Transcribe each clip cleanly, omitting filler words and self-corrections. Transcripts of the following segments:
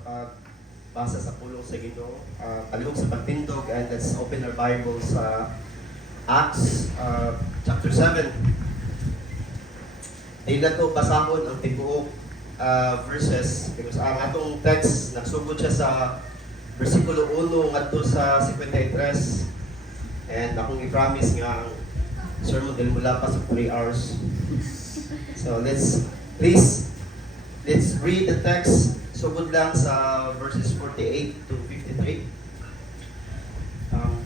sa pagbasa sa pulong sa Ginoo, palihog sa pagtindog, and let's open our Bible sa Acts chapter 7. Di na to basahon ang tibuok verses because ang atong text nagsugod siya sa versikulo 1 ngadto sa 53, and akong i-promise nga ang sermon din mula pa sa 3 hours. So let's read the text. Sugod lang sa verses 48 to 53.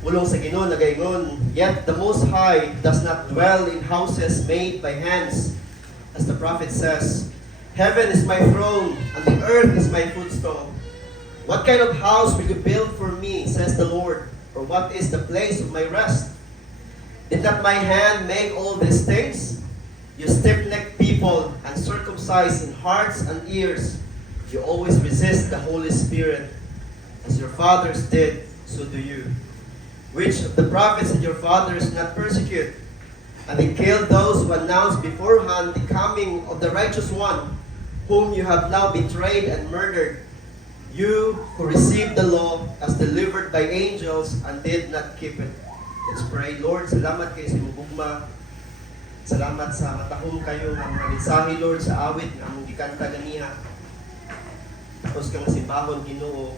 Pulong sa Ginoo nagaingon, "Yet the Most High does not dwell in houses made by hands, as the prophet says, 'Heaven is my throne, and the earth is my footstool. What kind of house will you build for me, says the Lord, or what is the place of my rest? Did not my hand make all these things? You stiff-necked people, uncircumcised in hearts and ears, you always resist the Holy Spirit. As your fathers did, so do you. Which of the prophets did your fathers not persecute? And they killed those who announced beforehand the coming of the righteous one, whom you have now betrayed and murdered. You who received the law as delivered by angels and did not keep it." Let's pray. Lord, salamat kayo sa imong gugma. Salamat sa matahong kayo ng mga mensahe, Lord, sa awit na among gikanta ganiha. Tapos kang simbahon, Ginoo.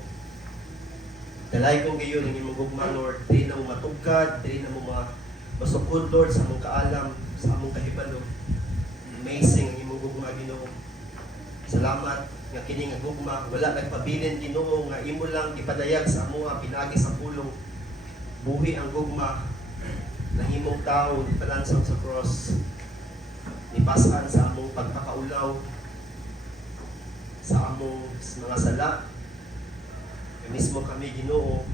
Dalay kong gayon ang imong gugma, Lord. Dili na mo matugkad, dili na mo masukod, Lord, sa among kaalam, sa among kahibalo. Amazing ang imong gugma, Ginoo. Salamat nga kini nga gugma, wala nagpabilin, Ginoo, nga imo lang ipadayag sa amuha pinagi sa pulong. Buhi ang gugma ng imong tao, ipalansang sa cross, nipasan sa among pagkakaulaw, sa among mga sala. Mismo kami, Ginoo,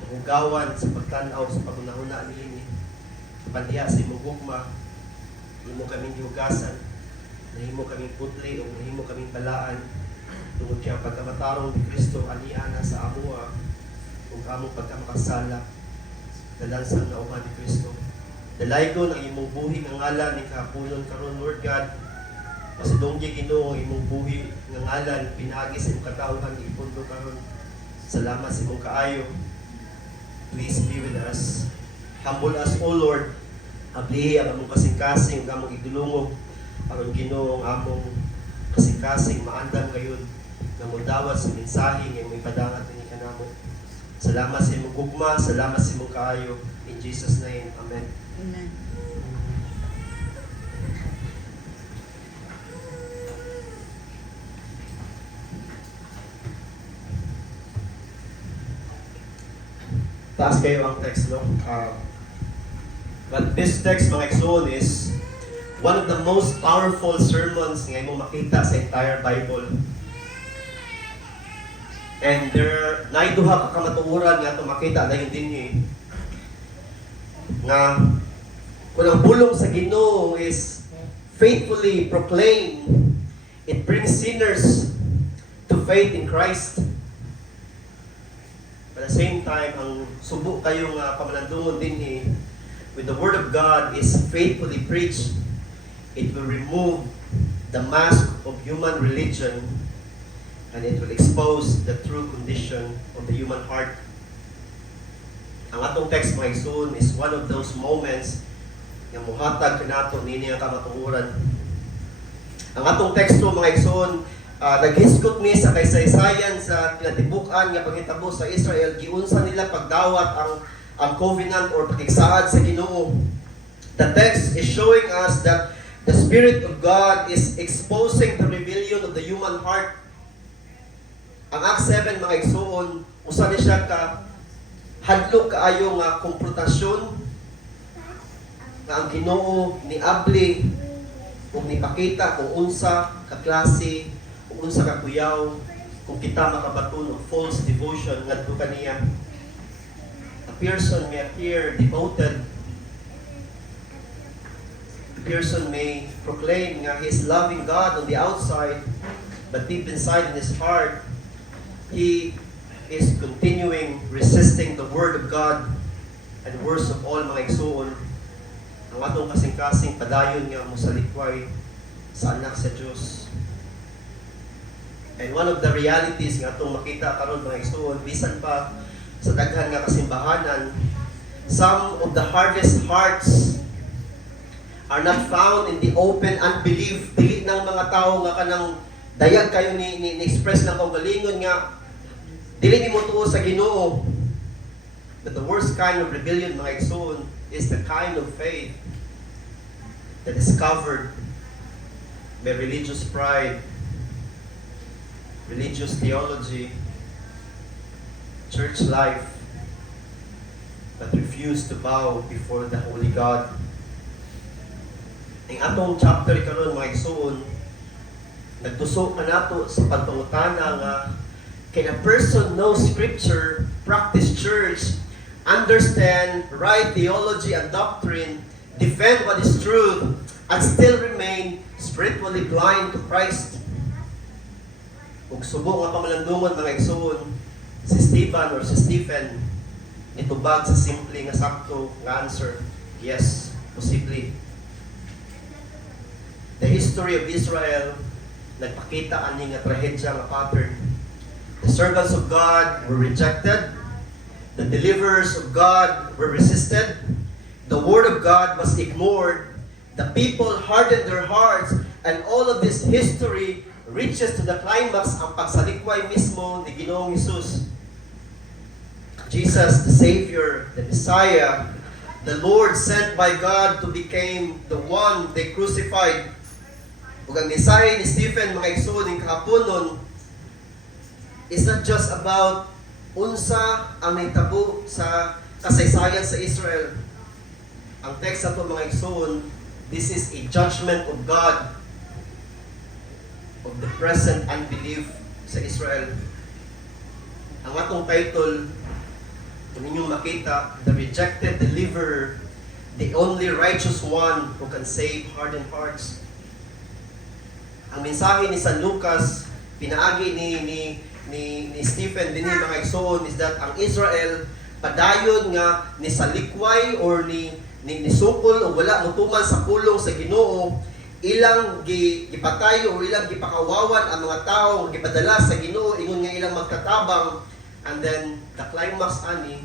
mahugawan sa pagtanaw sa pagunahuna niini. Pandiya sa imong gugma, imo kaming gihugasan, nahimo kaming putli o nahimo kaming balaan tungod kaya pagkamatarong ni Kristo aniya na sa amuha kung among pagkamakasala dalansang na uman ni Kristo. Dalaygon ang imong buhi nga ngalan ni kapunon karon, Lord God. Pasidonggi, Ginoo, ang imong buhi nga ngalan pinagi sa imong katawhan ipundo karon. Salamat sa imong kaayo. Please be with us. Humble us, O Lord. Ablihi ang among kasing-kasing, ang among idulungog. Aron, Ginoo, ang among kasing-kasing maandam ngayon na mudawat sa mensahe nga may padangat ni kanamo. Salamat sa imong gugma, salamat sa imong kaayo. In Jesus' name, Amen. Amen. Taas kayo ang text, no? But this text, mga igsoon, is one of the most powerful sermons nga mo makita sa entire Bible. And there naiduha ka kamatuoran nga makita na yun din nga kung ang pulong sa Ginoo is faithfully proclaimed, it brings sinners to faith in Christ. But at the same time, ang subo kayong pamalandungon din with the Word of God is faithfully preached, it will remove the mask of human religion and it will expose the true condition of the human heart. Ang atong text, mga igsoon, is one of those moments nga muhatag kanato nini ang kamatuoran. Ang atong teksto, mga igsoon, naghiskot ni sa kaysaysayan sa kinatibukan nga panghitabo sa Israel, giunsa nila pagdawat ang covenant or pakigsaad sa Ginoo. The text is showing us that the Spirit of God is exposing the rebellion of the human heart. Ang Acts 7, mga igsoon, usa ni siya ka hadlok kaayo nga konfrontasyon nga ang Ginoo ni abli ug nipakita kung unsa ka klase, kung unsa ka kuyaw, kung kita makabaton og false devotion ngadto kaniya. A person may appear devoted. A person may proclaim nga he is loving God on the outside, but deep inside in his heart, he is continuing resisting the Word of God, and worst of all, mga igsoon, ang atong kasing-kasing padayon nga mo sa likway sa anak sa Diyos. And one of the realities nga itong makita karon mga igsoon, bisan pa sa daghan nga kasimbahanan, some of the hardest hearts are not found in the open unbelief. Dili ng mga tao nga kanang dayag kayo ni express ng kaugalingon nga dili ni mo tuo sa Ginoo. But the worst kind of rebellion mga igsoon is the kind of faith that is covered by religious pride, religious theology, church life, but refuse to bow before the Holy God. Ang atong chapter karon mga igsoon, nagtusok na nato sa pagpangutana nga can a person know Scripture, practice church, understand right theology and doctrine, defend what is truth, and still remain spiritually blind to Christ? Ug subo nga pamalandungon mga igsoon, si Stephen or si Stephen nitubag sa simple nga sakto nga answer, yes, posible. The history of Israel nagpakita ani nga trahedya nga pattern. The servants of God were rejected. The deliverers of God were resisted. The word of God was ignored. The people hardened their hearts, and all of this history reaches to the climax ang pagsalikway mismo ni Ginoong Hesus. Jesus, the Savior, the Messiah, the Lord sent by God to become the one they crucified. Ug ang mensahe ni Stephen mga igsoon ning kahaponon is not just about unsa ang nahitabo sa kasaysayan sa Israel. Ang text ato mga igsoon, this is a judgment of God of the present unbelief sa Israel. Ang atong title, kung ninyong makita, The Rejected Deliverer, the only righteous one who can save hardened hearts. Ang mensahe ni San Lucas, pinaagi ni Stephen dinhi mga igsoon, is that ang Israel padayon nga ni salikway or ni sukol o wala mutuman sa pulong sa Ginoo, ilang gipatayo o ilang gipakawawan ang mga tao nga gipadala sa Ginoo ingon nga ilang magkatabang, and then the climax ani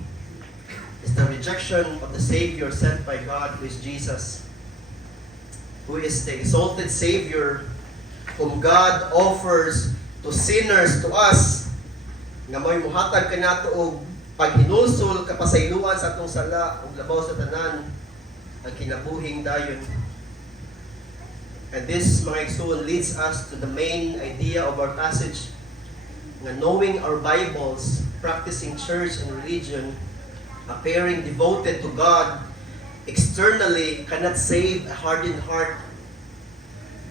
is the rejection of the Savior sent by God, who is Jesus, who is the exalted Savior whom God offers to sinners, to us, nga may muhatag kanato og paghinulsol kapasayloan sa atong sala ug labaw sa tanan ang kinabuhing dayon. And this, mga igsoon, leads us to the main idea of our passage, nga knowing our Bibles, practicing church and religion, appearing devoted to God, externally cannot save a hardened heart.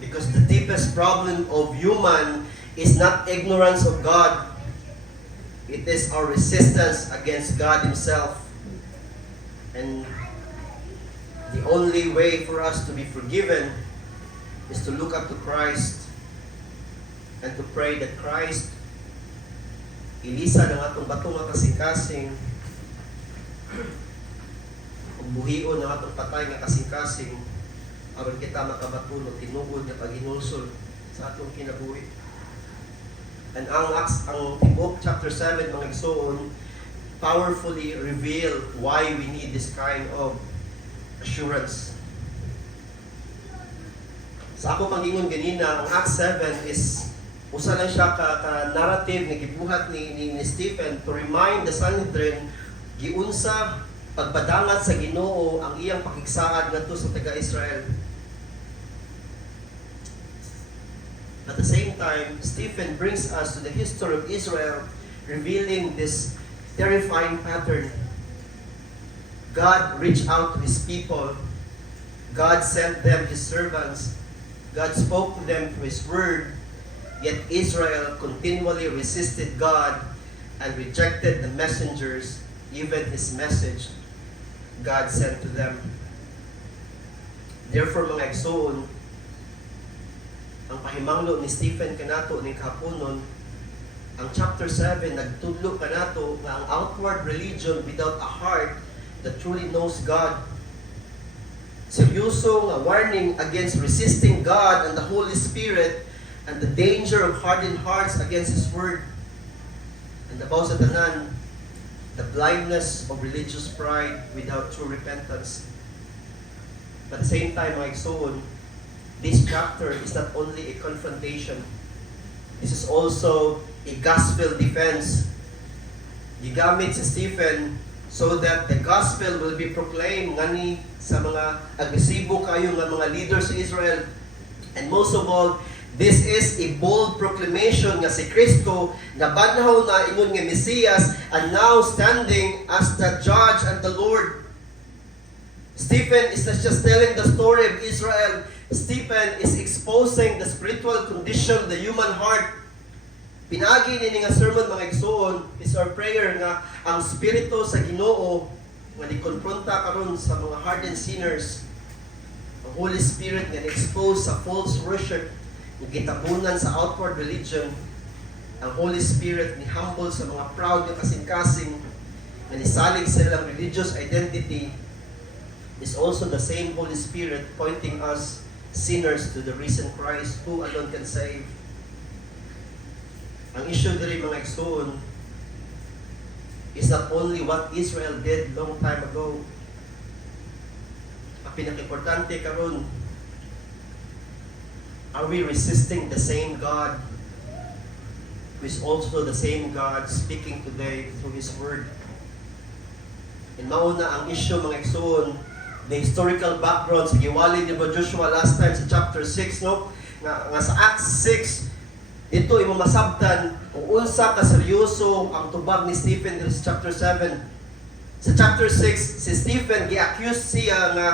Because the deepest problem of human is not ignorance of God. It is our resistance against God Himself. And the only way for us to be forgiven is to look up to Christ and to pray that Christ ilisa ng atong batong nga kasing-kasing ug buhion ng atong patay nga kasing-kasing aron kita makabatulog tinuod nga paghinulsol sa atong kinabuhi. And ang Timbuk chapter 7 mga igsoon powerfully reveal why we need this kind of assurance. Sa ako pangingon ganina, ang Acts 7 is usa lang siya ka narrative nga gibuhat ni Stephen to remind the Sanhedrin giunsa pagbadangat sa Ginoo ang iyang pakigsaad ngadto sa taga-Israel. At the same time, Stephen brings us to the history of Israel, revealing this terrifying pattern. God reached out to His people. God sent them His servants. God spoke to them through His word. Yet Israel continually resisted God and rejected the messengers, even His message God sent to them. Therefore, mga igsoon, ang pahimanglo ni Stephen kanato ning kahaponon, ang chapter 7 nagtudlo kanato nga ang outward religion without a heart that truly knows God. Seryoso nga warning against resisting God and the Holy Spirit and the danger of hardened hearts against His Word. And about sa tanan, the blindness of religious pride without true repentance. But at the same time, mga igsoon, this chapter is not only a confrontation. This is also a gospel defense. Gigamit si Stephen so that the gospel will be proclaimed ngani sa mga agresibo kayo nga mga leaders sa Israel. And most of all, this is a bold proclamation nga si Kristo nga banhaw na ingon nga Mesiyas and now standing as the judge and the Lord. Stephen is not just telling the story of Israel. Stephen is exposing the spiritual condition of the human heart. Pinagi ni nga sermon mga igsoon is our prayer nga ang spirito sa Ginoo nga di-konfronta karon sa mga hardened sinners. Ang Holy Spirit nga expose sa false worship nga gitabunan sa outward religion. Ang Holy Spirit ni humble sa mga proud nga kasing-kasing nga nisalig sa ilang religious identity is also the same Holy Spirit pointing us sinners to the risen Christ who alone can save. Ang issue diri mga igsoon is not only what Israel did long time ago. Ang pinaka-importante karon, are we resisting the same God who is also the same God speaking today through His Word? And mauna ang issue mga igsoon, the historical background sa giwali ni Joshua last time sa chapter 6, no? Nga sa Acts 6, ito imo masabtan kung unsa ka seryoso ang tubag ni Stephen dito sa chapter 7. Sa chapter 6, si Stephen gi-accuse siya nga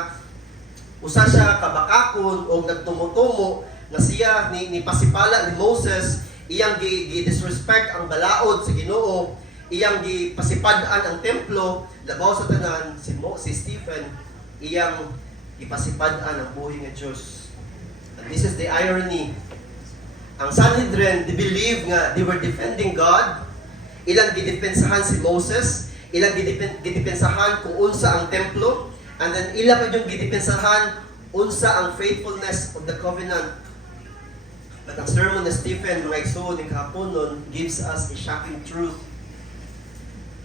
usa siya kabakakon o nagtumutumo na siya ni pasipala ni Moses, iyang gi-disrespect ang balaod sa Ginoo, iyang gipasipad-an ang templo, labaw sa tanan si Stephen iyang ipasipad-an ang buhi nga Dios. And this is the irony. Ang Sanhedrin, they believe nga they were defending God. Ilang gidepensahan si Moses, ilang gidepensahan kung unsa ang templo, and then ilang pa yung gidepensahan unsa ang faithfulness of the covenant. But ang sermon ni Stephen, mga igsoon ng kahapon nun, gives us a shocking truth.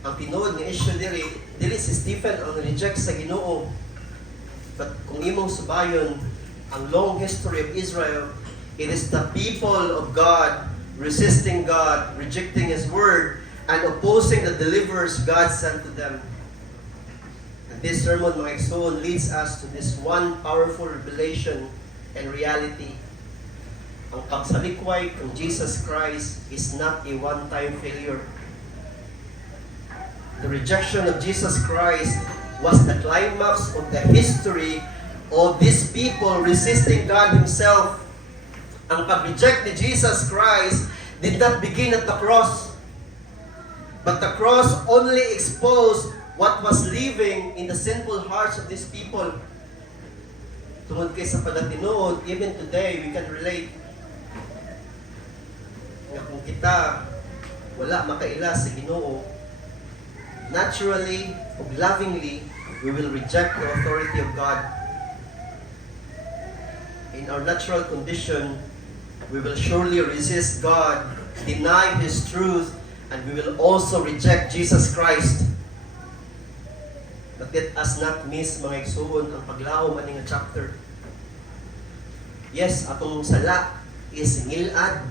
Ang tinuod nga issue dili si Stephen ang reject sa Ginoo. But kung imong subayon ang long history of Israel, it is the people of God resisting God, rejecting His Word, and opposing the deliverers God sent to them. And this sermon, mga igsoon, leads us to this one powerful revelation and reality. Ang pagsalikway kang Jesus Christ is not a one-time failure. The rejection of Jesus Christ was the climax of the history of these people resisting God Himself. Ang pag-reject ni Jesus Christ did not begin at the cross. But the cross only exposed what was living in the sinful hearts of these people. Tungod kay sa pagatinuod, even today, we can relate. Nga kung kita wala makaila sa Ginoo, naturally o lovingly, we will reject the authority of God. In our natural condition, we will surely resist God, deny His truth, and we will also reject Jesus Christ. But let us not miss, mga igsoon, ang paglaom aning nga chapter. Yes, atong sala is ngilad.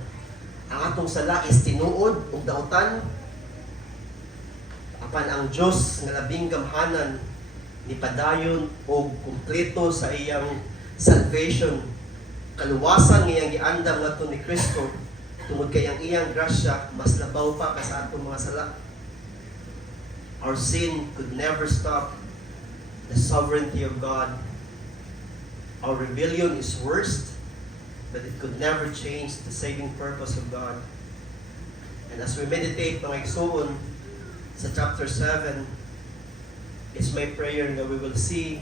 Ang atong sala is tinuod ug dautan. Apan ang Dios nga labing gamhanan ni padayon og kumpleto sa iyang salvation. Kaluwasan nga iyang giandam ngadto ni Kristo tungod kay ang iyang grasya mas labaw pa ka sa atong mga sala. Our sin could never stop the sovereignty of God. Our rebellion is worst, but it could never change the saving purpose of God. And as we meditate, mga igsoon, sa chapter 7, it's my prayer that we will see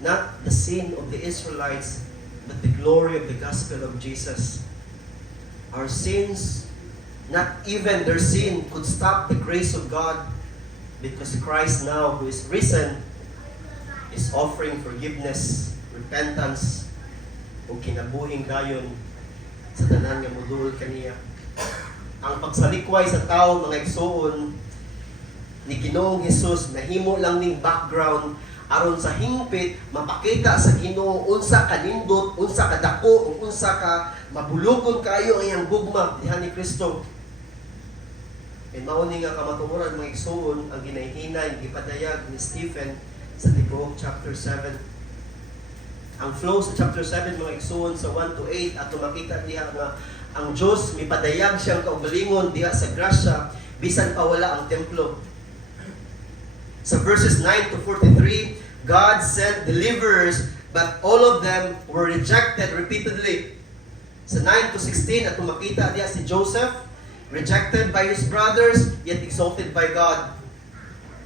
not the sin of the Israelites, but the glory of the gospel of Jesus. Our sins, not even their sin, could stop the grace of God, because Christ now, who is risen, is offering forgiveness, repentance, o kinabuhing dayon sa tanan nga modul kaniya. Ang pagsalikway sa tao mga igsoon ni Ginoong Hesus nahimo lang ning background aron sa hingpit mapakita sa Ginoo unsa kanindot, unsa kadako, unsa ka mabulugon kayo ang iyang gugma diha ni Kristo. And mao ni nga kamatuoran mga igsoon ang ginayhinay gipadayag ni Stephen sa tibuok chapter 7. Ang flow sa chapter 7 mga igsoon sa 1 to 8 ato makita diha nga ang Dios mipadayag siyang kaugalingon diha sa grasya bisan pa wala ang templo. Sa verses 9 to 43, God sent deliverers but all of them were rejected repeatedly. Sa 9 to 16 ato makita diha si Joseph rejected by his brothers yet exalted by God.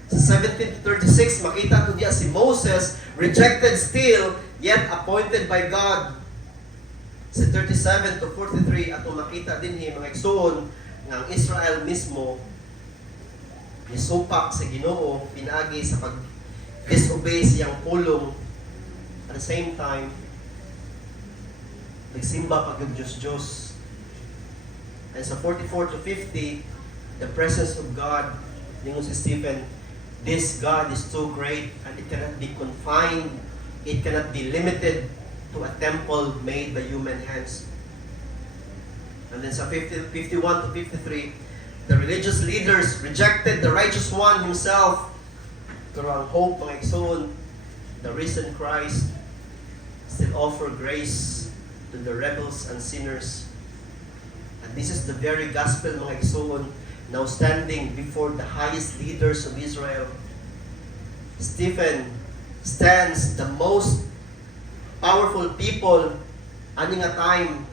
Sa 17 to 36 makita ko diha si Moses rejected still yet appointed by God. Sa 37 to 43 ato makita din mga igsoon nga ang Israel mismo nisupak sa Ginoo pinaagi sa pag-disobey siyang pulong. At the same time nagsimba pag yung Diyos. And sa 44 to 50 the presence of God ningon si Stephen, this God is too great and it cannot be confined. It cannot be limited to a temple made by human hands. And then sa 51 to 53, the religious leaders rejected the righteous one himself. Pero ang hope, mga igsoon, the risen Christ still offer grace to the rebels and sinners. And this is the very gospel, mga igsoon, now standing before the highest leaders of Israel. Stephen stands the most powerful people ani nga time.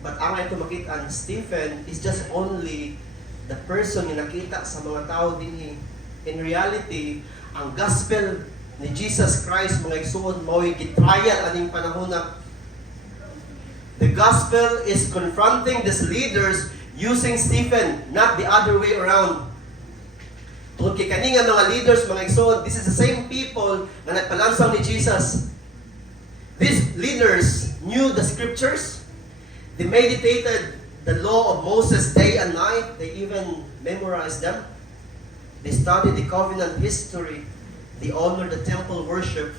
But ang ito makita, Stephen is just only the person nga nakita sa mga tao dinhi. In reality, ang gospel ni Jesus Christ mga igsoon mao'y gitrial aning panahona. The gospel is confronting these leaders using Stephen, not the other way around. Tungkol kay kani nga mga leaders, mga igsoon, this is the same people na nagpalansang ni Jesus. These leaders knew the scriptures. They meditated the law of Moses day and night. They even memorized them. They studied the covenant history. They honored the temple worship,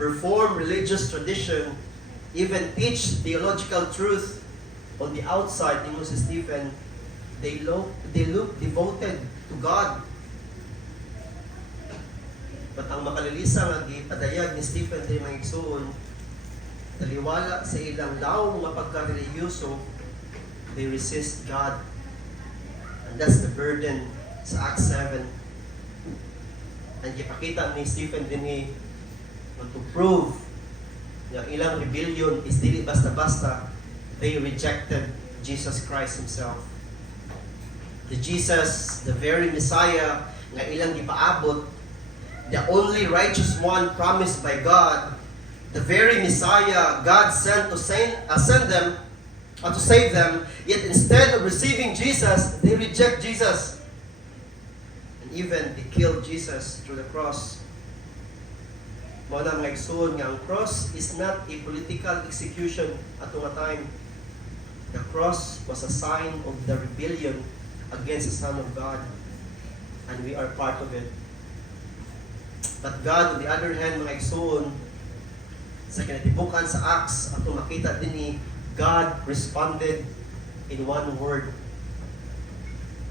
perform religious tradition, even teach theological truth. On the outside, ni Moses Stephen, they look devoted to God. But ang makalilisa nga gipadayag ni Stephen din mga igsoon, taliwala sa ilang lawong mapagkareliyoso, they resist God. And that's the burden sa Acts 7. And gipakita ni Stephen din to prove na ilang rebellion is dili basta-basta, they rejected Jesus Christ Himself. The Jesus, the very Messiah nga ilang gipaabot, the only righteous one promised by God, the very Messiah God sent to send them, to save them, yet instead of receiving Jesus, they reject Jesus. And even they killed Jesus through the cross. Mao na mga igsoon nga ang cross is not a political execution at nga time. The cross was a sign of the rebellion against the Son of God, and we are part of it. But God, on the other hand, mga igsoon, sa kinatibukan sa Acts, ato makita din ni God responded in one word: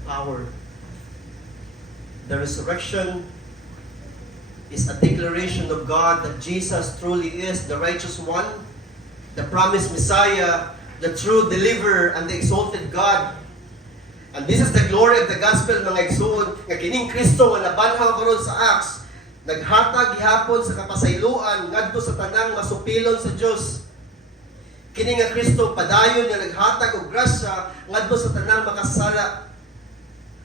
power. The resurrection is a declaration of God that Jesus truly is the righteous one, the promised Messiah, the true deliverer, and the exalted God. And this is the glory of the gospel, mga igsoon, nga kining Kristo nga nabanhaw karon sa Acts, naghatag gihapon sa kapasayloan ngadto sa tanang masupilon sa Dios. Kini nga Kristo padayon nga naghatag og grasya ngadto sa tanang makasala.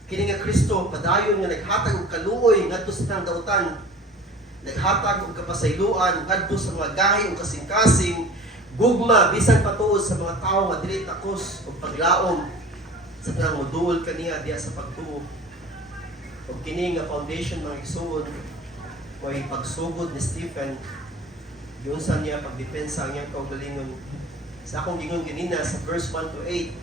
Kini nga Kristo padayon nga naghatag og kaluoy ngadto sa tanang dautan. Naghatag og kapasayloan ngadto sa mga gahi ug kasing-kasing, gugma bisan patuod sa mga tawo nga dili takos og paglaom sa tanang moduol kaniya diha sa pagtuo. Ug kini nga foundation mga igsoon o pagsugod ni Stephen, yun sa niya pagdepensa ang iyang kaugalingon. Sa akong gingon ganina sa verse 1 to 8,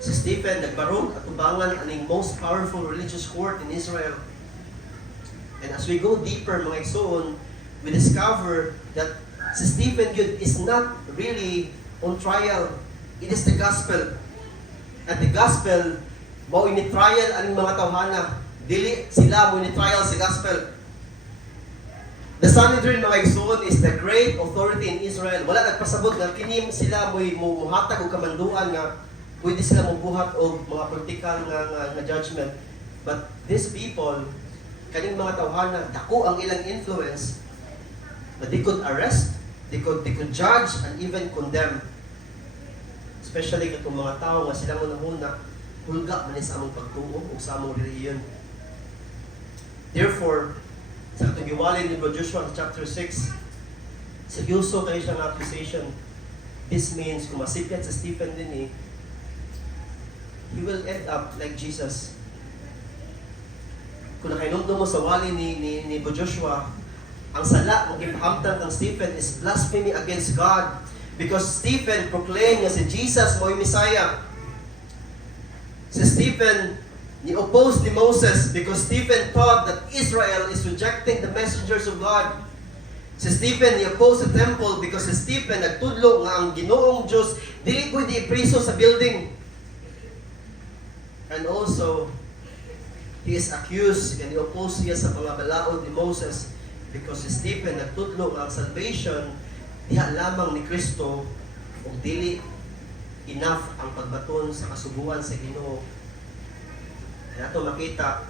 si Stephen nagbarog at ubangan aning most powerful religious court in Israel. And as we go deeper, mga igsoon, we discover that si Stephen yun is not really on trial. It is the gospel. At the gospel, mao ini trial aning mga tawhana. Dili sila mo ini trial sa gospel. The Sanhedrin, mga igsoon, is the great authority in Israel. Wala nagpasabot nga kini sila mo muhatag og kamanduan nga pwede sila mabuhat og mga political nga judgment. But these people, kaning mga tawhana, dako ang ilang influence, but they could arrest, they could judge and even condemn. Especially katong mga tao nga sila mo nahuna, hulga man sa among pagtuo o sa among relihiyon. Therefore, sa katong giwalay ni Joshua chapter 6, seryoso kayo siyang accusation. This means, kung masipyat sa Stephen din he will end up like Jesus. Kung nakainumdum mo sa wali ni Joshua, ang sala ng ipahamtang ng Stephen is blasphemy against God because Stephen proclaimed nga si Jesus mo yung Messiah. Si Stephen ni-oppose ni Moses because Stephen thought that Israel is rejecting the messengers of God. Si Stephen ni-oppose the temple because si Stephen nagtudlo nga ang Ginoong Diyos dili pwede ipriso sa building. And also, he is accused and ni-oppose siya sa mga balaod ni Moses because si Stephen nagtudlo nga ang salvation diha lamang ni Kristo ug dili enough ang pagbaton sa kasuguan sa Ginoo. And ato makita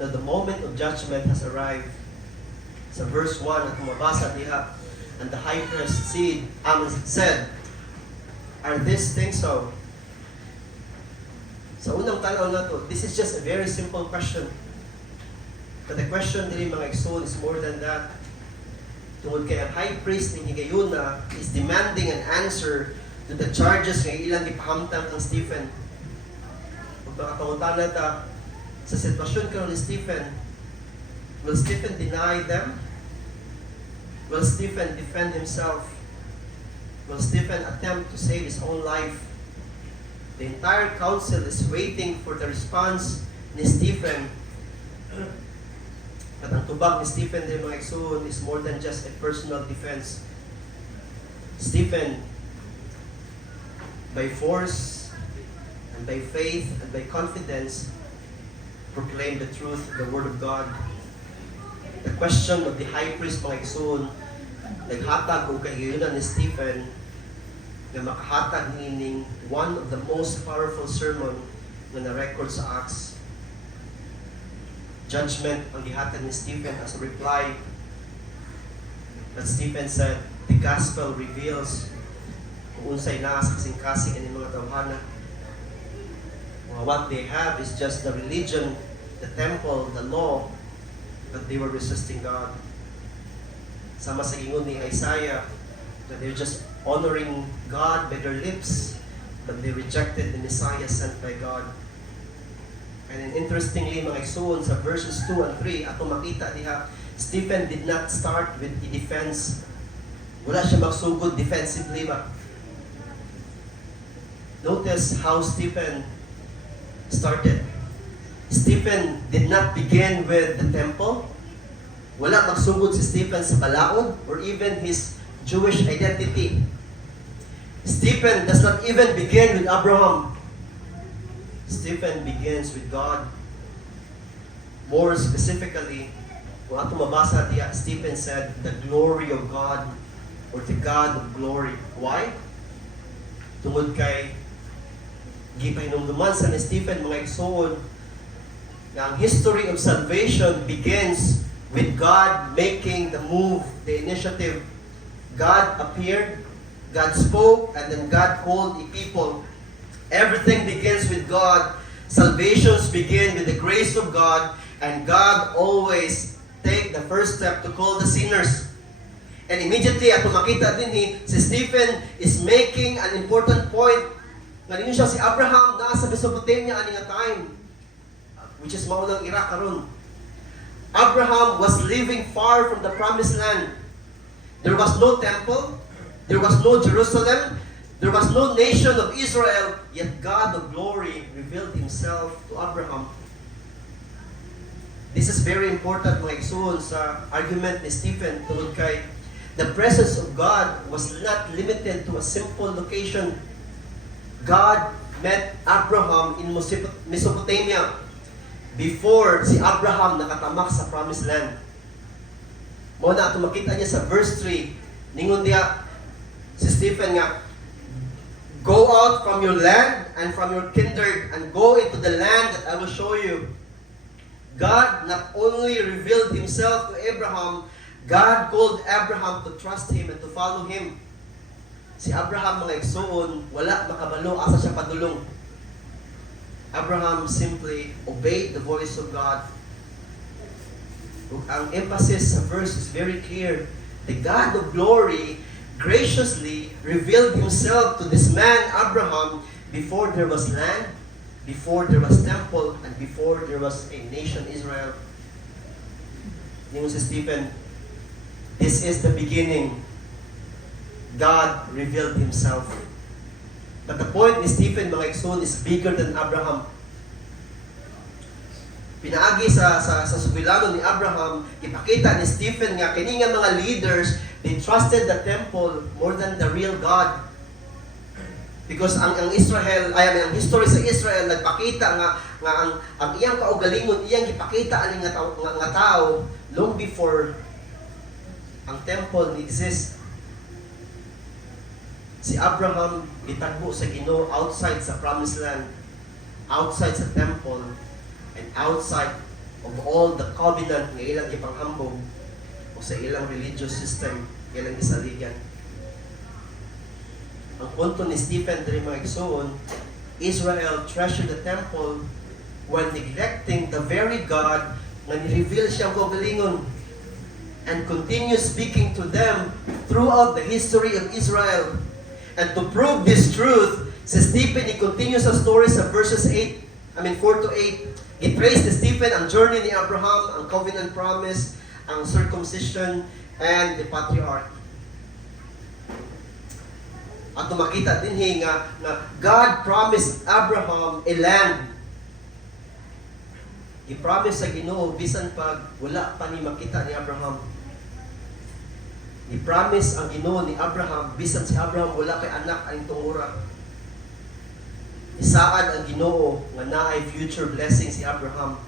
na the moment of judgment has arrived. Sa verse 1 at mabasa diha, and the high priest said, "Are these things so?" Sa unang tanaw na to, this is just a very simple question. But the question dili mga igsoon is more than that. Tungod kay ang high priest ni Higayuna is demanding an answer to the charges nga ilang gipahamtang ang Stephen. Kung makatawag ta, sa sitwasyon karon ni Stephen, will Stephen deny them? Will Stephen defend himself? Will Stephen attempt to save his own life? The entire council is waiting for the response ni Stephen. At ang tubag ni Stephen din mga igsoon is more than just a personal defense. Stephen, by force and by faith and by confidence, proclaim the truth, the word of God. The question of the high priest mga igsoon, naghatag o kahiyunan ni Stephen na makahatag nining one of the most powerful sermon na na-record sa Acts. Judgment ang gihatag ni Stephen as a reply. But Stephen said, the gospel reveals kung unsay naa sa kasing-kasing ang mga tawhana. What they have is just the religion, the temple, the law, but they were resisting God. Sama sa ingon ni Isaiah, that they're just honoring God by their lips, but they rejected the Messiah sent by God. And interestingly, mga igsoon, sa verses 2 and 3, ato makita diha, Stephen did not start with a defense. Wala siya magsugod defensively ba? Notice how Stephen started. Stephen did not begin with the temple. Wala magsugod si Stephen sa balaod or even his Jewish identity. Stephen does not even begin with Abraham. Stephen begins with God. More specifically, kung ato mabasa diya, Stephen said, the glory of God or the God of glory. Why? Tungod kay gipahinumduman sa ni Stephen mga igsoon na ang history of salvation begins with God making the move, the initiative. God appeared, God spoke, and then God called a people. Everything begins with God. Salvations begin with the grace of God, and God always take the first step to call the sinners. And immediately, ato makita din si Stephen is making an important point. Ngayon siya si Abraham nasa Mesopotamia aning time, which is maunang Iraq karon. Abraham was living far from the promised land. There was no temple. There was no Jerusalem. There was no nation of Israel, yet God of glory revealed Himself to Abraham. This is very important, mga igsoon, sa argument ni Stephen tungkol kay the presence of God was not limited to a simple location. God met Abraham in Mesopotamia before si Abraham nakatamak sa promised land. Muna ato makita niya sa verse 3, ningon diya si Stephen nga, go out from your land and from your kindred and go into the land that I will show you. God not only revealed Himself to Abraham, God called Abraham to trust Him and to follow Him. Si Abraham, mga igsoon, wala makabalo asa siya padulong. Abraham simply obeyed the voice of God. Ang emphasis sa verse is very clear. The God of glory graciously revealed Himself to this man, Abraham, before there was land, before there was temple, and before there was a nation, Israel. Yung si Stephen, this is the beginning. God revealed Himself. But the point ni Stephen, mga igsoon, is bigger than Abraham. Pinaagi sa subilano ni Abraham, ipakita ni Stephen nga kini nga mga leaders, they trusted the temple more than the real God. Because ang Israel, ang history sa Israel nagpakita nga ang iyang kaugalingon, iyang ipakita ani nga tao long before ang temple exist. Si Abraham gitagbo sa Ginoo outside sa promised land, outside sa temple, and outside of all the covenant nga ilang ipanghambog o sa ilang religious system ilang isaligan. Ang punto ni Stephen diri mga igsoon, Israel treasured the temple while neglecting the very God na ni-reveal siyang kaugalingon and continues speaking to them throughout the history of Israel. And to prove this truth, si Stephen, he continues sa story sa verses 4 to 8. I-trace ni Stephen ang journey ni Abraham, ang covenant promise, ang circumcision, and the patriarch. At makita din nga God promised Abraham a land. I-promise sa Ginoo bisan pag wala pa ni makita ni Abraham. I-promise ang Ginoo ni Abraham bisan si Abraham wala kay anak aning tungura. Isaad ang Ginoo nga naay future blessing si Abraham.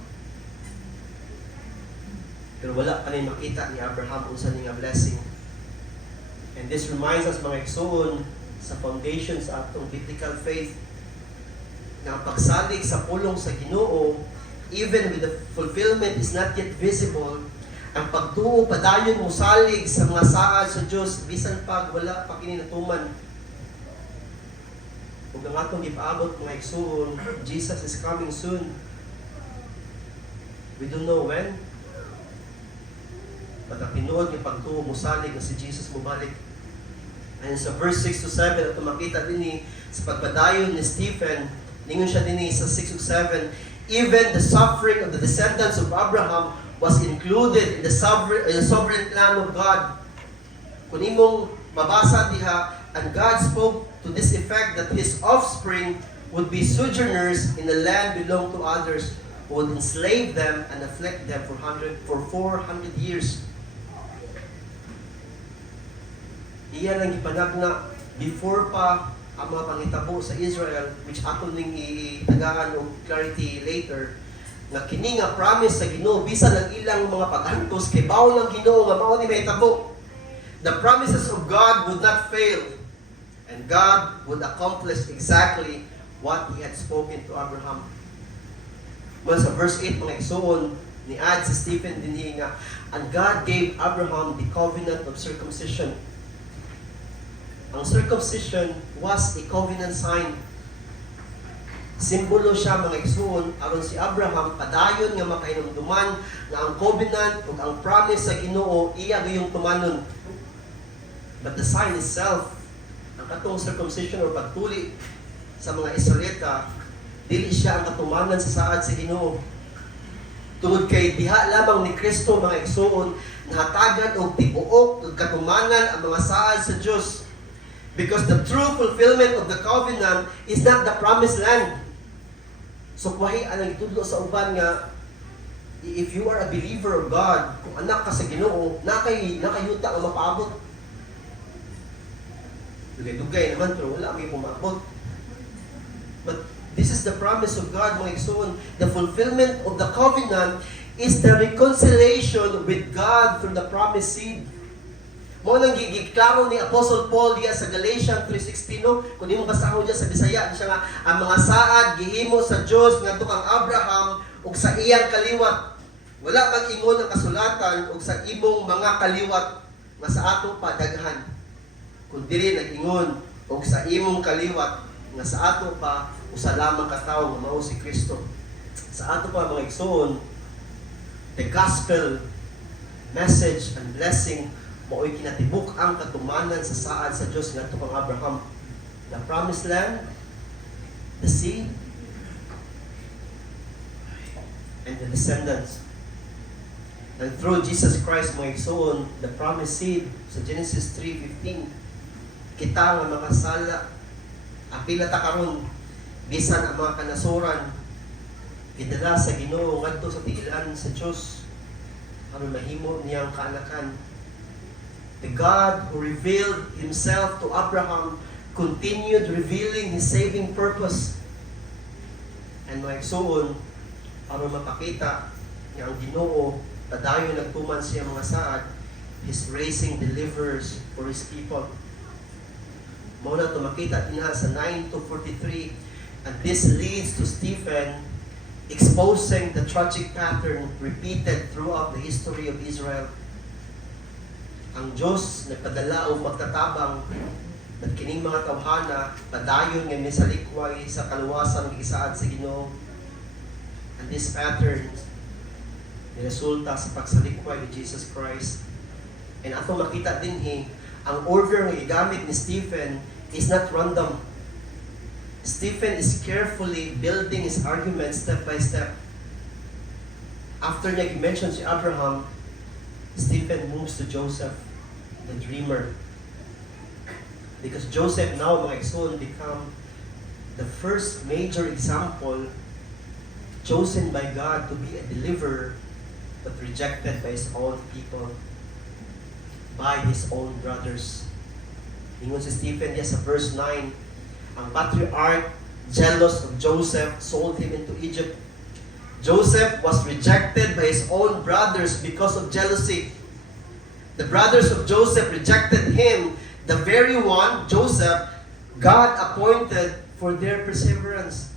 Pero wala pa ni makita ni Abraham unsa ni nga blessing. And this reminds us mga igsoon sa foundation sa atong biblical faith na ang pagsalig sa pulong sa Ginoo, even with the fulfillment is not yet visible, ang pagtuo padayon mo salig sa mga saad sa Dios bisan pag wala pa kini natuman. Ug ang atong gipaabot mga igsoon, Jesus is coming soon. We don't know when. But ang tinuod ni pagtuo mo salig na si Jesus mo balik. And sa verse 6 to 7, at makita din sa pagpadayon ni Stephen, ningon siya din sa 6 to 7, even the suffering of the descendants of Abraham was included in the sovereign plan of God. Kung imong mabasa diha, and God spoke to this effect that His offspring would be sojourners in the land belong to others, who would enslave them and afflict them for 400 years. Iya lang ipanagna before pa ang mga pangitabo sa Israel, which aton ning itagaan og clarity later, nga kini nga promise sa Ginoo bisan ang ilang mga pag-antos kay bawo ng Ginoo nga mao ni mahitabo. The promises of God would not fail, and God would accomplish exactly what He had spoken to Abraham. Well, sa verse 8 mga igsoon, ni-add si Stephen din nga, and God gave Abraham the covenant of circumcision. Ang circumcision was a covenant sign. Simbolo siya mga igsoon aron si Abraham padayon nga makahinumduman nga ang covenant ug ang promise sa Ginoo iya gayong tumanon. But the sign itself, ang katong circumcision o pagtuli sa mga Israelita, dili siya ang katumanan sa saad sa Ginoo. Tungod kay diha lamang ni Kristo mga igsoon nahatagan og tibuok ug katumanan ang mga saad sa Dios. Because the true fulfillment of the covenant is not the promised land. So kuhay anang itudlo sa uban nga, if you are a believer of God, kung anak ka sa Ginoo, nakayuta ang mapaabot. Dugay-dugay naman, pero wala may pumabot. But this is the promise of God, mga igsoon. The fulfillment of the covenant is the reconciliation with God through the promised seed. Mo nang giklaro ni Apostle Paul diya sa Galatians 3:16, no? Kung imo basahon diya sa Bisaya, siya nga ang mga saad gihimo sa Dios ngadto kang Abraham ug sa iyang kaliwat. Wala mag-ingon ang kasulatan ug sa imong mga kaliwat nga sa ato pa daghan. Kun dili nag-ingon ug sa imong kaliwat nga sa ato pa usa lamang ka tawo nga mao si Kristo. Sa ato pa mga igsoon, the gospel message and blessing mao'y kinatibuk ang katumanan sa saad sa Diyos ngadto kang Abraham. The promised land, the seed, and the descendants. And through Jesus Christ, mga igsoon, the promised seed sa Genesis 3:15, kita nga mga sala, apila ta karon bisan ang mga kanasuran, gidala sa Ginoo ngadto sa tiilan sa Diyos aron mahimo niyang kaanakan. The God who revealed Himself to Abraham continued revealing His saving purpose. And mga igsoon, aron mapakita niya ang Ginoo, padayon nagtuman siya mga saad, He's raising deliverers for His people. Mao na ito makita niya sa 9:43, and this leads to Stephen exposing the tragic pattern repeated throughout the history of Israel. Ang Diyos nagpadala o magtatabang at kining mga tawhana padayon nga misalikway sa kaluwasan ng isaad sa Ginoo. And this pattern resulta sa pagsalikway ni Jesus Christ. And ato makita din ang order nga gigamit ni Stephen is not random. Stephen is carefully building his argument step by step. After niya i-mention si Abraham, Stephen moves to Joseph, the dreamer. Because Joseph now, mga igsoon, become the first major example chosen by God to be a deliverer, but rejected by his own people, by his own brothers. Ingon si Stephen diya sa verse 9, ang patriarch, jealous of Joseph, sold him into Egypt. Joseph was rejected by his own brothers because of jealousy. The brothers of Joseph rejected him, the very one, Joseph, God appointed for their perseverance.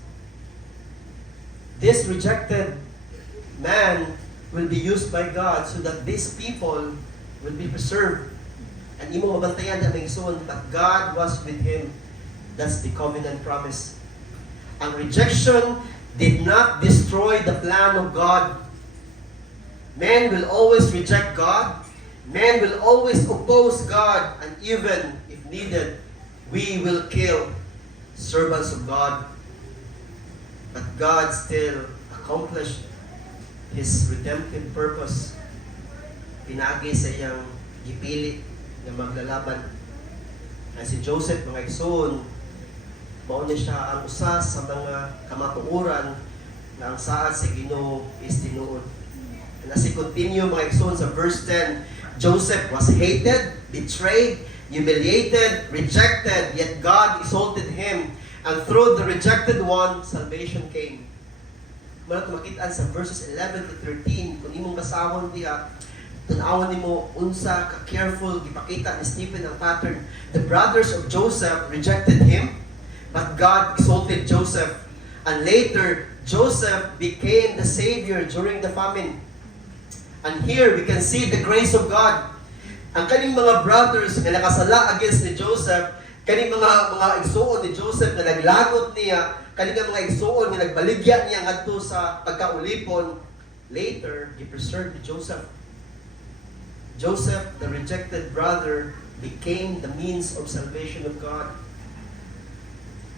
This rejected man will be used by God so that these people will be preserved. And imo mabantayan na may son, but God was with him. That's the covenant promise. Ang rejection did not destroy the plan of God. Man will always reject God. Man will always oppose God. And even, if needed, we will kill servants of God. But God still accomplished His redemptive purpose. Pinagi sa iyang gipili na maglalaban. At si Joseph, mga igsoon, mao niya siya ang usa sa mga kamatuoran na ang saad sa Ginoo is tinuod. And as he continue, mga igsoon, sa verse 10, Joseph was hated, betrayed, humiliated, rejected, yet God exalted him. And through the rejected one, salvation came. Muna makitaan sa verses 11 to 13, kung imong basahon diha, tanawan nimo unsa ka careful gipakita ni Stephen ang pattern. The brothers of Joseph rejected him, but God exalted Joseph. And later, Joseph became the savior during the famine. And here we can see the grace of God. Ang kaning mga brothers na nakasala against ni Joseph, kaning mga igsuon ni Joseph na naglagot niya, kaning mga igsuon na nagbaligya niya ngadto sa pagkaulipon, later he preserved Joseph. Joseph, the rejected brother, became the means of salvation of God.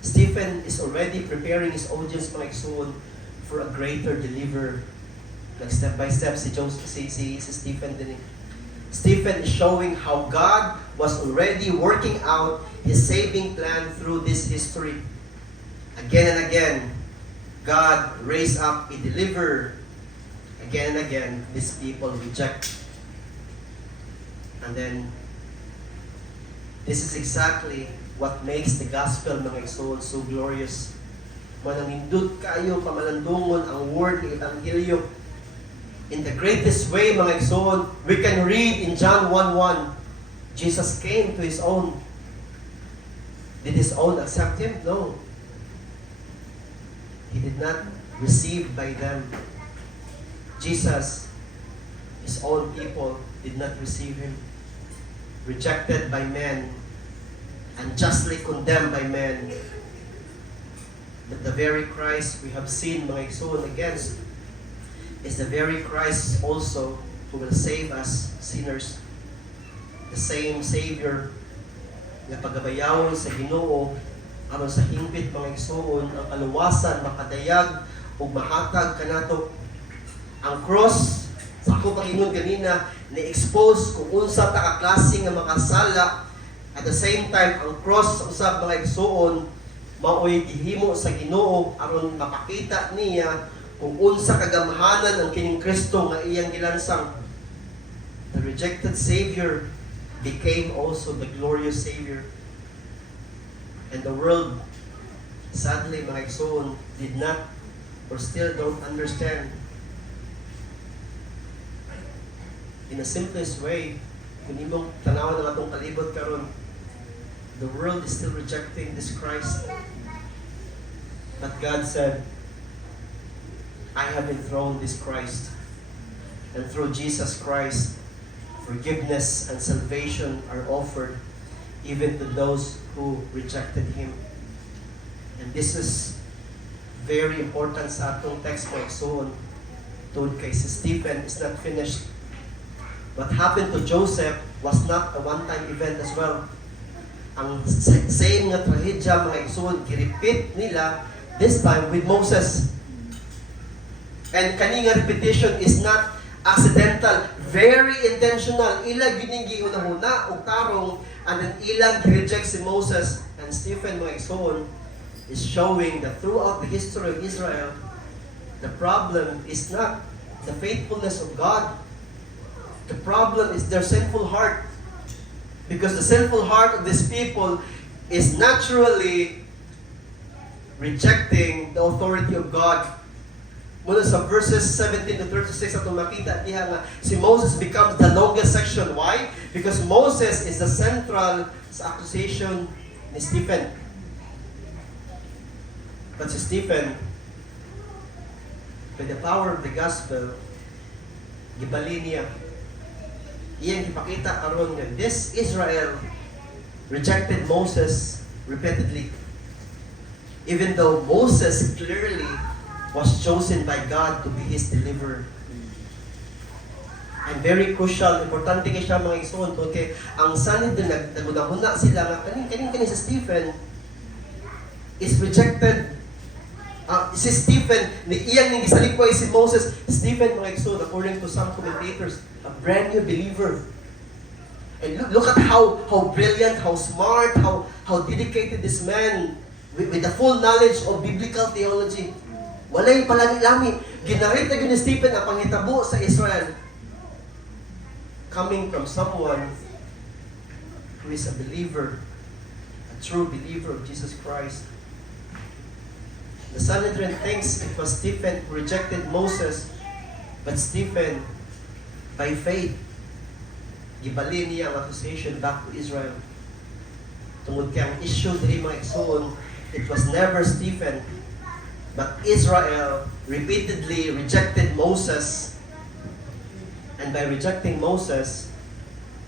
Stephen is already preparing his audience, mga igsoon, for a greater deliverer. Like step by step, si Stephen din. Stephen is showing how God was already working out His saving plan through this history. Again and again, God raised up a deliverer. Again and again, these people reject. And then, this is exactly what makes the gospel, mga igsoon, so glorious. Mananindot kayo, pamalandungon ang word ng Evangelyo. In the greatest way, mga igsoon, we can read in John 1:1, Jesus came to His own. Did His own accept Him? No. He did not receive by them. Jesus, His own people, did not receive Him. Rejected by men, unjustly condemned by men. But the very Christ we have seen, mga igsoon, against, is the very Christ also who will save us, sinners. The same Savior na pagabayawon sa Ginoo aron sa hingpit, mga igsoon, ang kaluwasan, makadayag ug mahatag kanato. Ang cross, sa ako pagingon kanina, ni-expose kung unsa ta ka klase nga makasala. At the same time, ang cross sa usab, mga igsoon, maoy gihimo sa Ginoo aron mapakita niya kung unsa kagamhanan ang kining Kristo nga iyang gilansang. The rejected Savior became also the glorious Savior. And the world, sadly, mga igsoon, did not or still don't understand. In the simplest way, kung imong tanawan ng atong kalibot karon, the world is still rejecting this Christ. But God said, I have enthroned this Christ. And through Jesus Christ, forgiveness and salvation are offered even to those who rejected Him. And this is very important sa atong text, mga igsoon. Tungod kay si Stephen is not finished. What happened to Joseph was not a one-time event as well. Ang same nga trahedya, mga igsoon, gi-repeat nila this time with Moses. And kani nga repetition is not accidental, very intentional. Ilang giningi una-una ug tarong, and then ilang reject si Moses. And Stephen, mga igsoon, is showing that throughout the history of Israel, the problem is not the faithfulness of God. The problem is their sinful heart. Because the sinful heart of these people is naturally rejecting the authority of God. Mula sa verses 17 to 36 atong makita diha nga si Moses becomes the longest section. Why? Because Moses is the central sa accusation ni Stephen. But si Stephen, by the power of the gospel, gibali niya. Iyang ipakita karon nga this Israel rejected Moses repeatedly. Even though Moses clearly was chosen by God to be His deliverer. And very crucial, importante kay siya, mga igsoon, okay, ang Sanhedrin naguna-huna sila nga kaning si Stephen is rejected. Si Stephen, iyang ning gisalikway si Moses. Stephen, mga igsoon, according to some commentators, a brand new believer. And look at how brilliant, how smart, how dedicated this man with the full knowledge of biblical theology. Walay palami-lami. Ginarit na ni Stephen ang panghitabo sa Israel. Coming from someone who is a believer, a true believer of Jesus Christ. The Sanhedrin thinks it was Stephen who rejected Moses, but Stephen, by faith, gibali niya ang accusation back to Israel. Tungod kay ang issue diri, mga igsoon, it was never Stephen, but Israel repeatedly rejected Moses. And by rejecting Moses,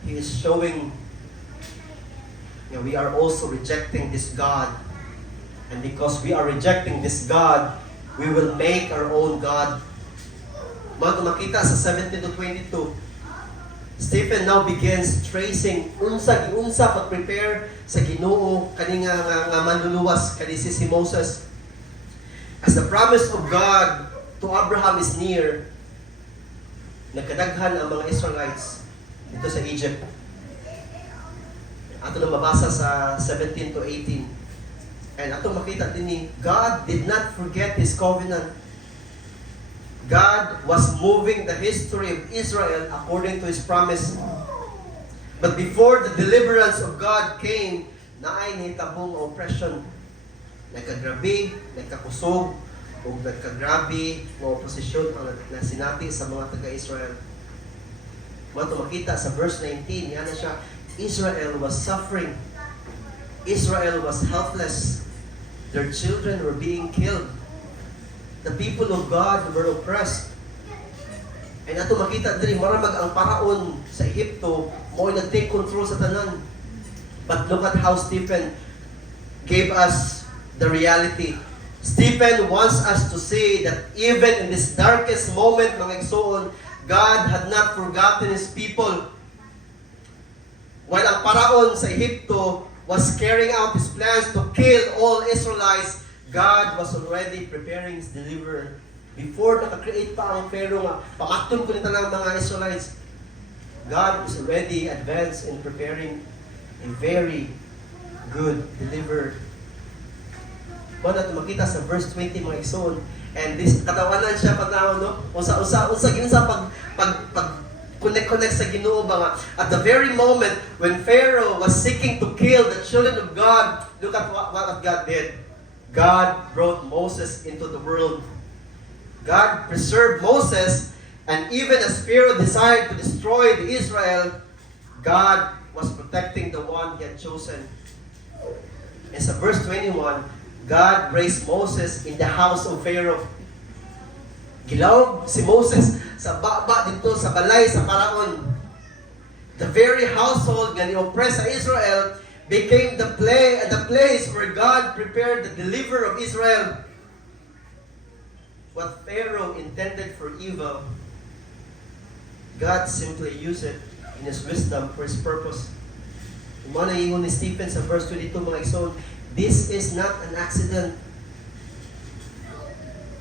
he is showing we are also rejecting this God. And because we are rejecting this God, we will make our own God. Makita sa 17 to 22, Stephen now begins tracing unsa pag-prepare sa Ginoo kani nga manluluwas kani si Moses. As the promise of God to Abraham is near, nagkadaghan ang mga Israelites dito sa Egypt. Ato na mabasa sa 17 to 18. And ato makita din ni, God did not forget His covenant. God was moving the history of Israel according to His promise. But before the deliverance of God came, naay nahitabong oppression. Nagkagrabe, nagkakusog, o nagkagrabe ng oposisyon ang nasinati sa mga taga-Israel. Mato makita sa verse 19, yan na siya, Israel was suffering. Israel was helpless. Their children were being killed. The people of God were oppressed. And ato makita diri maramag ang paraon sa Egypto mo nag-take control sa tanan. But look at how Stephen gave us the reality. Stephen wants us to see that even in this darkest moment, mga igsoon, God had not forgotten His people. While ang paraon sa Egypto was carrying out his plans to kill all Israelites, God was already preparing His deliverer. Before naka-create pa ang Pharaoh nga, pamakton ko nito lang mga Israelites, God is already advanced in preparing a very good deliverer. Kung makita sa verse 20 mga igsoon, and this katawanan siya patawon, no? Unsa ginsa pag connect sa Ginoo ba nga, at the very moment when Pharaoh was seeking to kill the children of God, look at what God did. God brought Moses into the world. God preserved Moses, and even as Pharaoh desired to destroy the Israel, God was protecting the one He had chosen. And sa verse 21, God raised Moses in the house of Pharaoh. Gilawag si Moses sa baba dito sa balay sa Paraon. The very household nga ni-oppress sa Israel became the place where God prepared the deliverer of Israel. What Pharaoh intended for evil, God simply used it in His wisdom for His purpose. Umana ingon ni Stephen sa verse 22 mga igsoon, this is not an accident.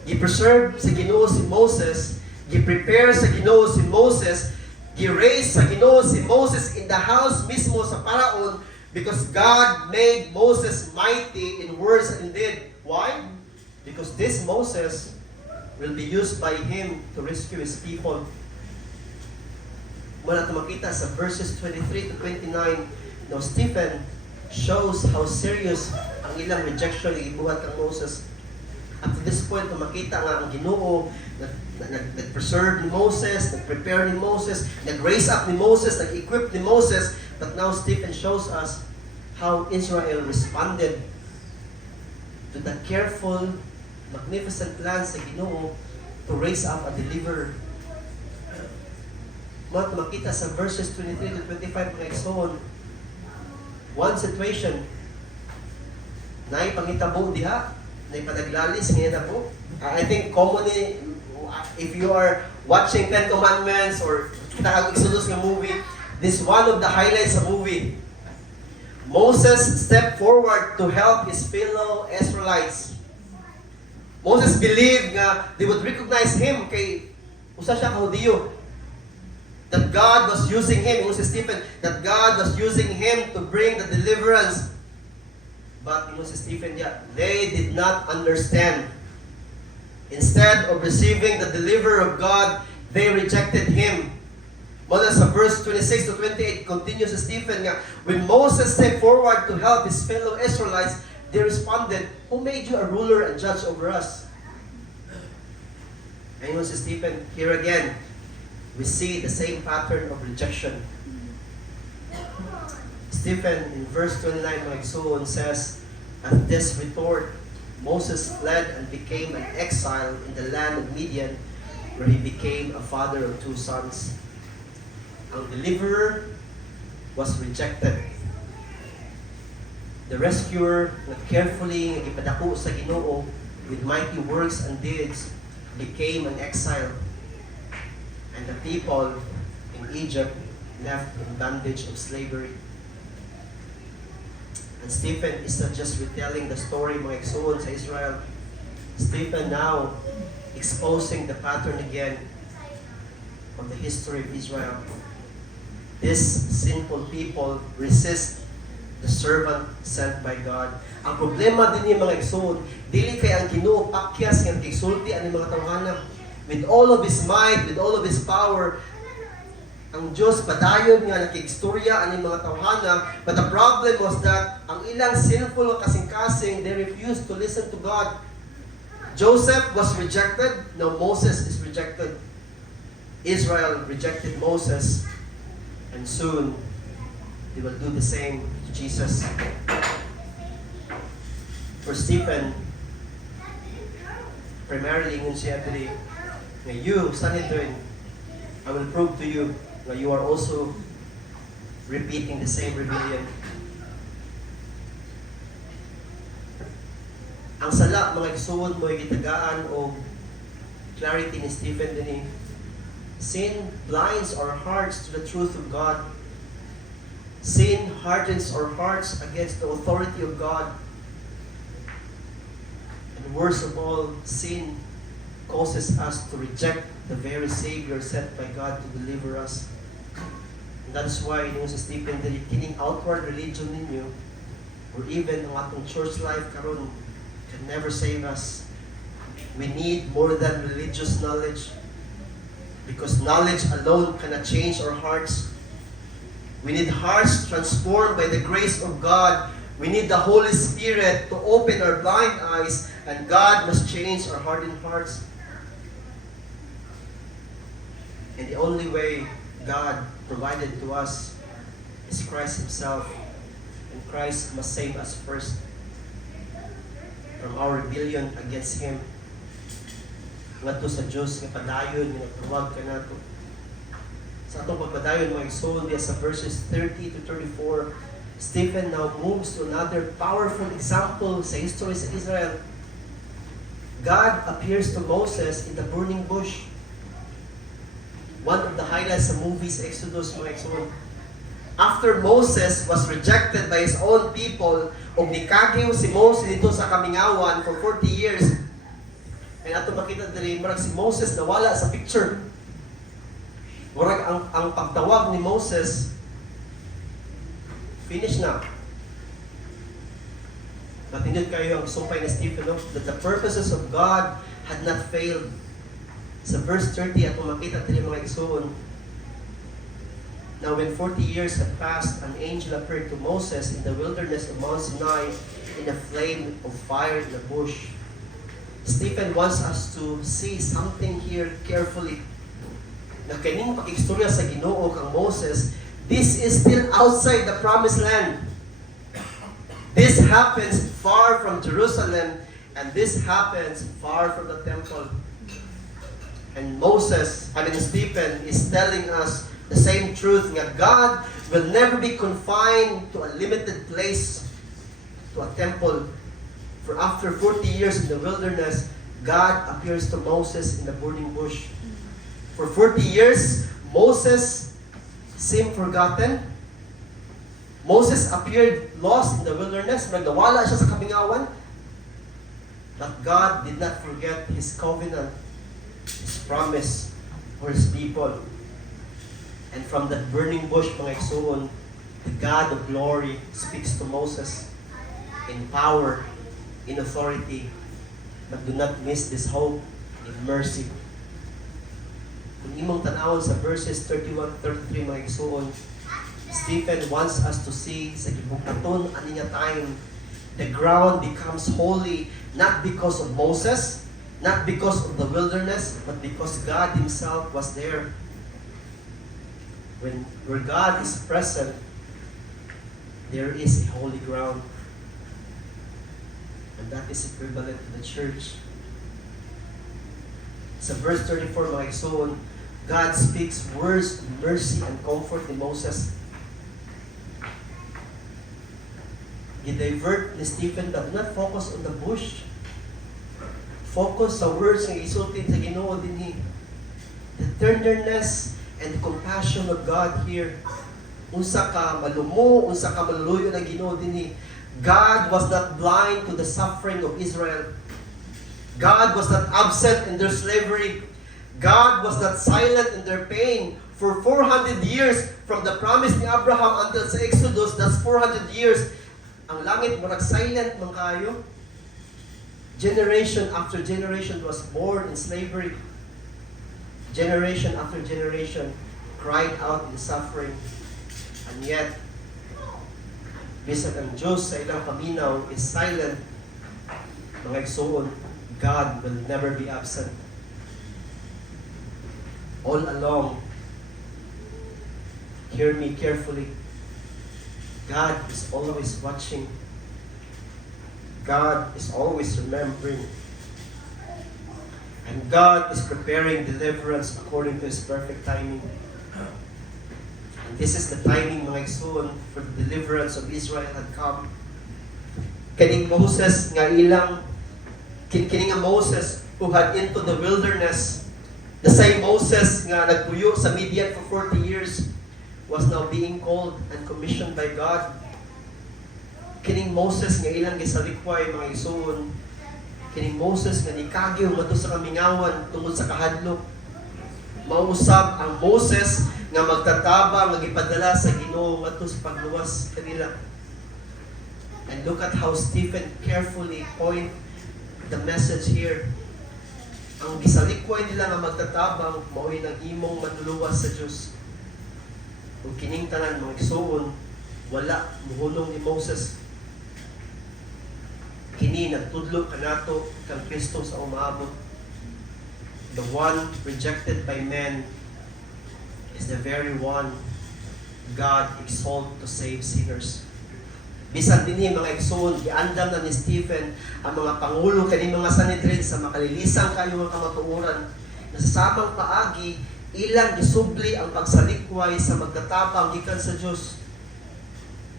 Gi-preserve sa Ginoo si Moses, gi-prepare sa Ginoo si Moses, gi-raise sa Ginoo si Moses in the house mismo sa Paraon because God made Moses mighty in words and in deed. Why? Because this Moses will be used by Him to rescue His people. Muna makita sa verses 23 to 29, now Stephen shows how serious ang ilang rejection ng ibuhat kang Moses. Up to this point, makita nga ang Ginoo, nag-preserve ni Moses, nag-prepare ni Moses, nag-raise up ni Moses, nag-equip ni Moses, but now Stephen shows us how Israel responded to the careful, magnificent plans sa Ginoo to raise up a deliverer. Makita sa verses 23 to 25 ng Exodus, one situation, naipangitabo diha, naipanaglalis ngayon po. I think commonly, if you are watching Ten Commandments or kita ang Exodus ng movie, this one of the highlights sa movie. Moses stepped forward to help his fellow Israelites. Moses believed nga they would recognize him kay usa siya ka Hudiyo. That God was using him, si Stephen, that God was using him to bring the deliverance. But si Stephen, they did not understand. Instead of receiving the deliverer of God, they rejected him. Mula sa verse 26 to 28, continues si Stephen nga, when Moses stepped forward to help his fellow Israelites, they responded, who made you a ruler and judge over us? Ayun si Stephen, here again, we see the same pattern of rejection. Stephen, in verse 29, says, at this retort, Moses fled and became an exile in the land of Midian, where he became a father of 2 sons. Ang deliverer was rejected. The rescuer, na carefully ipadako sa Ginoo with mighty works and deeds, became an exile. And the people in Egypt left in bondage of slavery. And Stephen is not just retelling the story mga igsoon sa Israel. Stephen now exposing the pattern again of the history of Israel. These sinful people resist the servant sent by God. Ang problema din yung mga igsoon, dili kay ang Ginoo pakyas nga kigsulti ani mga tawhana. With all of His might, with all of His power, ang Diyos padayon nga nakigstorya ani mga tawhana, but the problem was that ang ilang sinful kasing-kasing, they refused to listen to God. Joseph was rejected, now Moses is rejected. Israel rejected Moses, and soon they will do the same to Jesus. For Stephen, primarily ngun siya diri nga you, Sanhedrin, I will prove to you that you are also repeating the same rebellion. Ang sala mga igsoon mo gitagaan o clarity ni Stephen dinhi. Sin blinds our hearts to the truth of God. Sin hardens our hearts against the authority of God. And worst of all, sin causes us to reject the very Savior sent by God to deliver us. And that is why yung sa Stephen, the kining outward religion ninyo, or even ang atong church life karon, can never save us. We need more than religious knowledge, because knowledge alone cannot change our hearts. We need hearts transformed by the grace of God. We need the Holy Spirit to open our blind eyes, and God must change our hardened hearts. And the only way God provided to us is Christ Himself. And Christ must save us first from our rebellion against Him. Ngadto sa Diyos nga padayon nga nagtawag ka nato. Sa atong pagpadayon mga igsoon diya sa verses 30 to 34, Stephen now moves to another powerful example sa history sa Israel. God appears to Moses in the burning bush. One of the highlights sa movies Exodus mga igsoon. After Moses was rejected by his own people, og nikagiw si Moses dito sa kamingawan for 40 years. And ato makita diri murag si Moses nawala sa picture. Murag ang pagtawag ni Moses finish na. Matindot kayo ang sumpay ni Stephen, no? That the purposes of God had not failed. Sa verse 30 ato makita diri mga igsoon. Now when 40 years had passed, an angel appeared to Moses in the wilderness of Mount Sinai in a flame of fire in the bush. Stephen wants us to see something here carefully. Na kaning pakistorya sa Ginoo kang Moses, this is still outside the promised land. This happens far from Jerusalem, and this happens far from the temple. And Stephen is telling us the same truth that God will never be confined to a limited place, to a temple. For after 40 years in the wilderness, God appears to Moses in the burning bush. For 40 years, Moses seemed forgotten. Moses appeared lost in the wilderness. Nagdawala siya sa kamingawan. But God did not forget His covenant, His promise for His people. And from that burning bush, mga igsoon, the God of glory speaks to Moses in power, in authority. But do not miss this hope in mercy. Kung imong tanawon sa verses 31-33 mga igsoon, Stephen wants us to see sa gibukaton ani nga time, the ground becomes holy not because of Moses, not because of the wilderness, but because God Himself was there. Where God is present, there is a holy ground. And that is equivalent to the church. Sa verse 34 mga igsoon, God speaks words of mercy and comfort to Moses. Gidivert ni Stephen, but not focus on the bush. Focus sa words nga isulti sa Ginoo dinhi. The tenderness and the compassion of God here. Unsa ka malumo, unsa ka maluluyo ng Ginoo dinhi. God was not blind to the suffering of Israel. God was not absent in their slavery. God was not silent in their pain. For 400 years, from the promise ni Abraham until sa Exodus, that's 400 years. Ang langit murag silent man kayo. Generation after generation was born in slavery. Generation after generation cried out in suffering. And yet, bisag ang Diyos sa ilang paminaw is silent. Mga igsoon, God will never be absent. All along, hear me carefully. God is always watching. God is always remembering. And God is preparing deliverance according to His perfect timing. And this is the timing, mga igsoon, for the deliverance of Israel had come. Kining Moses nga ilang, kining nga Moses who had into the wilderness, the same Moses nga nagpuyo sa Midian for 40 years, was now being called and commissioned by God. Kining Moses nga ilang gisalikway, mga igsoon, kining Moses nga nikagyo madto sa kamingawan tungod sa kahadlok. Mausab ang Moses nga magtataba nga gipadala sa Ginoo ngadto sa pagluwas kanila. And look at how Stephen carefully point the message here. Ang gisalikway nila nga magtatabang mao'y nag-imong manluluwas sa Dios. Kung kining tanan mga igsoon, wala muhulong ni Moses. Kini nagtudlo kanato kang Kristo sa umaabot. The one rejected by men is the very one God exalt to save sinners. Bisan dinhi mga igsoon, giandam na ni Stephen ang mga pangulo kani mga Sanhedrin sa makalilisang kayo nga kamatuoran na sa samang paagi ilang gisubli ang pagsalikway sa magtatapang gikan sa Dios.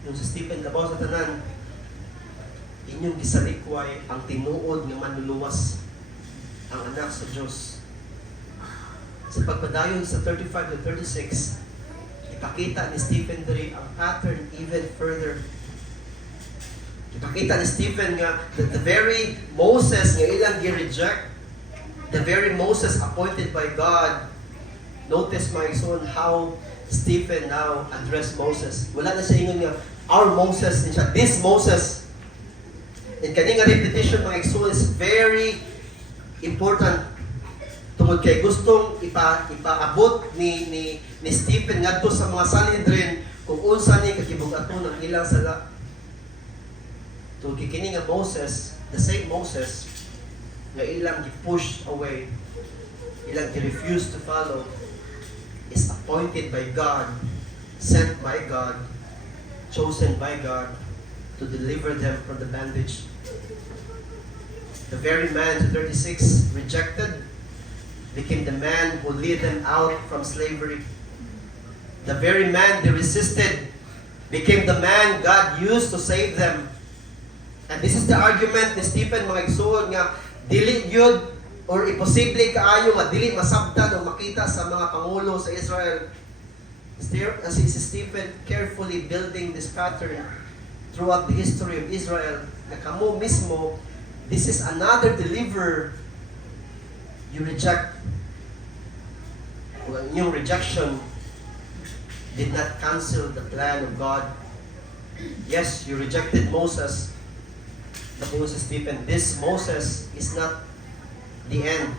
Yung si Stephen labaw sa tanan, inyong gisalikway ang tinuod nga manluluwas ang anak sa Dios. Sa pagpadayon sa 35 to 36, ipakita ni Stephen diri ang pattern even further. Ipakita ni Stephen nga that the very Moses nga ilang gi-reject, the very Moses appointed by God, notice mga igsoon how Stephen now addressed Moses. Wala na siya ingon nga, our Moses, din siya, this Moses. And kani nga repetition mga igsoon is very important. Tungod kay gustong ipaabot ni Stephen ngadto sa mga Sanhedrin kung unsa ni kakibugaton ang ilang sala. Tungod kay kini nga Moses, the same Moses nga ilang gi-push away, ilang gi-refuse to follow, is appointed by God, sent by God, chosen by God to deliver them from the bondage. The very man, 36, rejected, became the man who led them out from slavery. The very man they resisted became the man God used to save them. And this is the argument ni Stephen mga igsoon nga dili gyud or imposible kaayo nga dili masabtan o makita sa mga pangulo sa Israel. Si Stephen carefully building this pattern throughout the history of Israel na kamo mismo, this is another deliverer you reject. Well, yung rejection did not cancel the plan of God. Yes, you rejected Moses, but Moses Stephen, this Moses is not the end,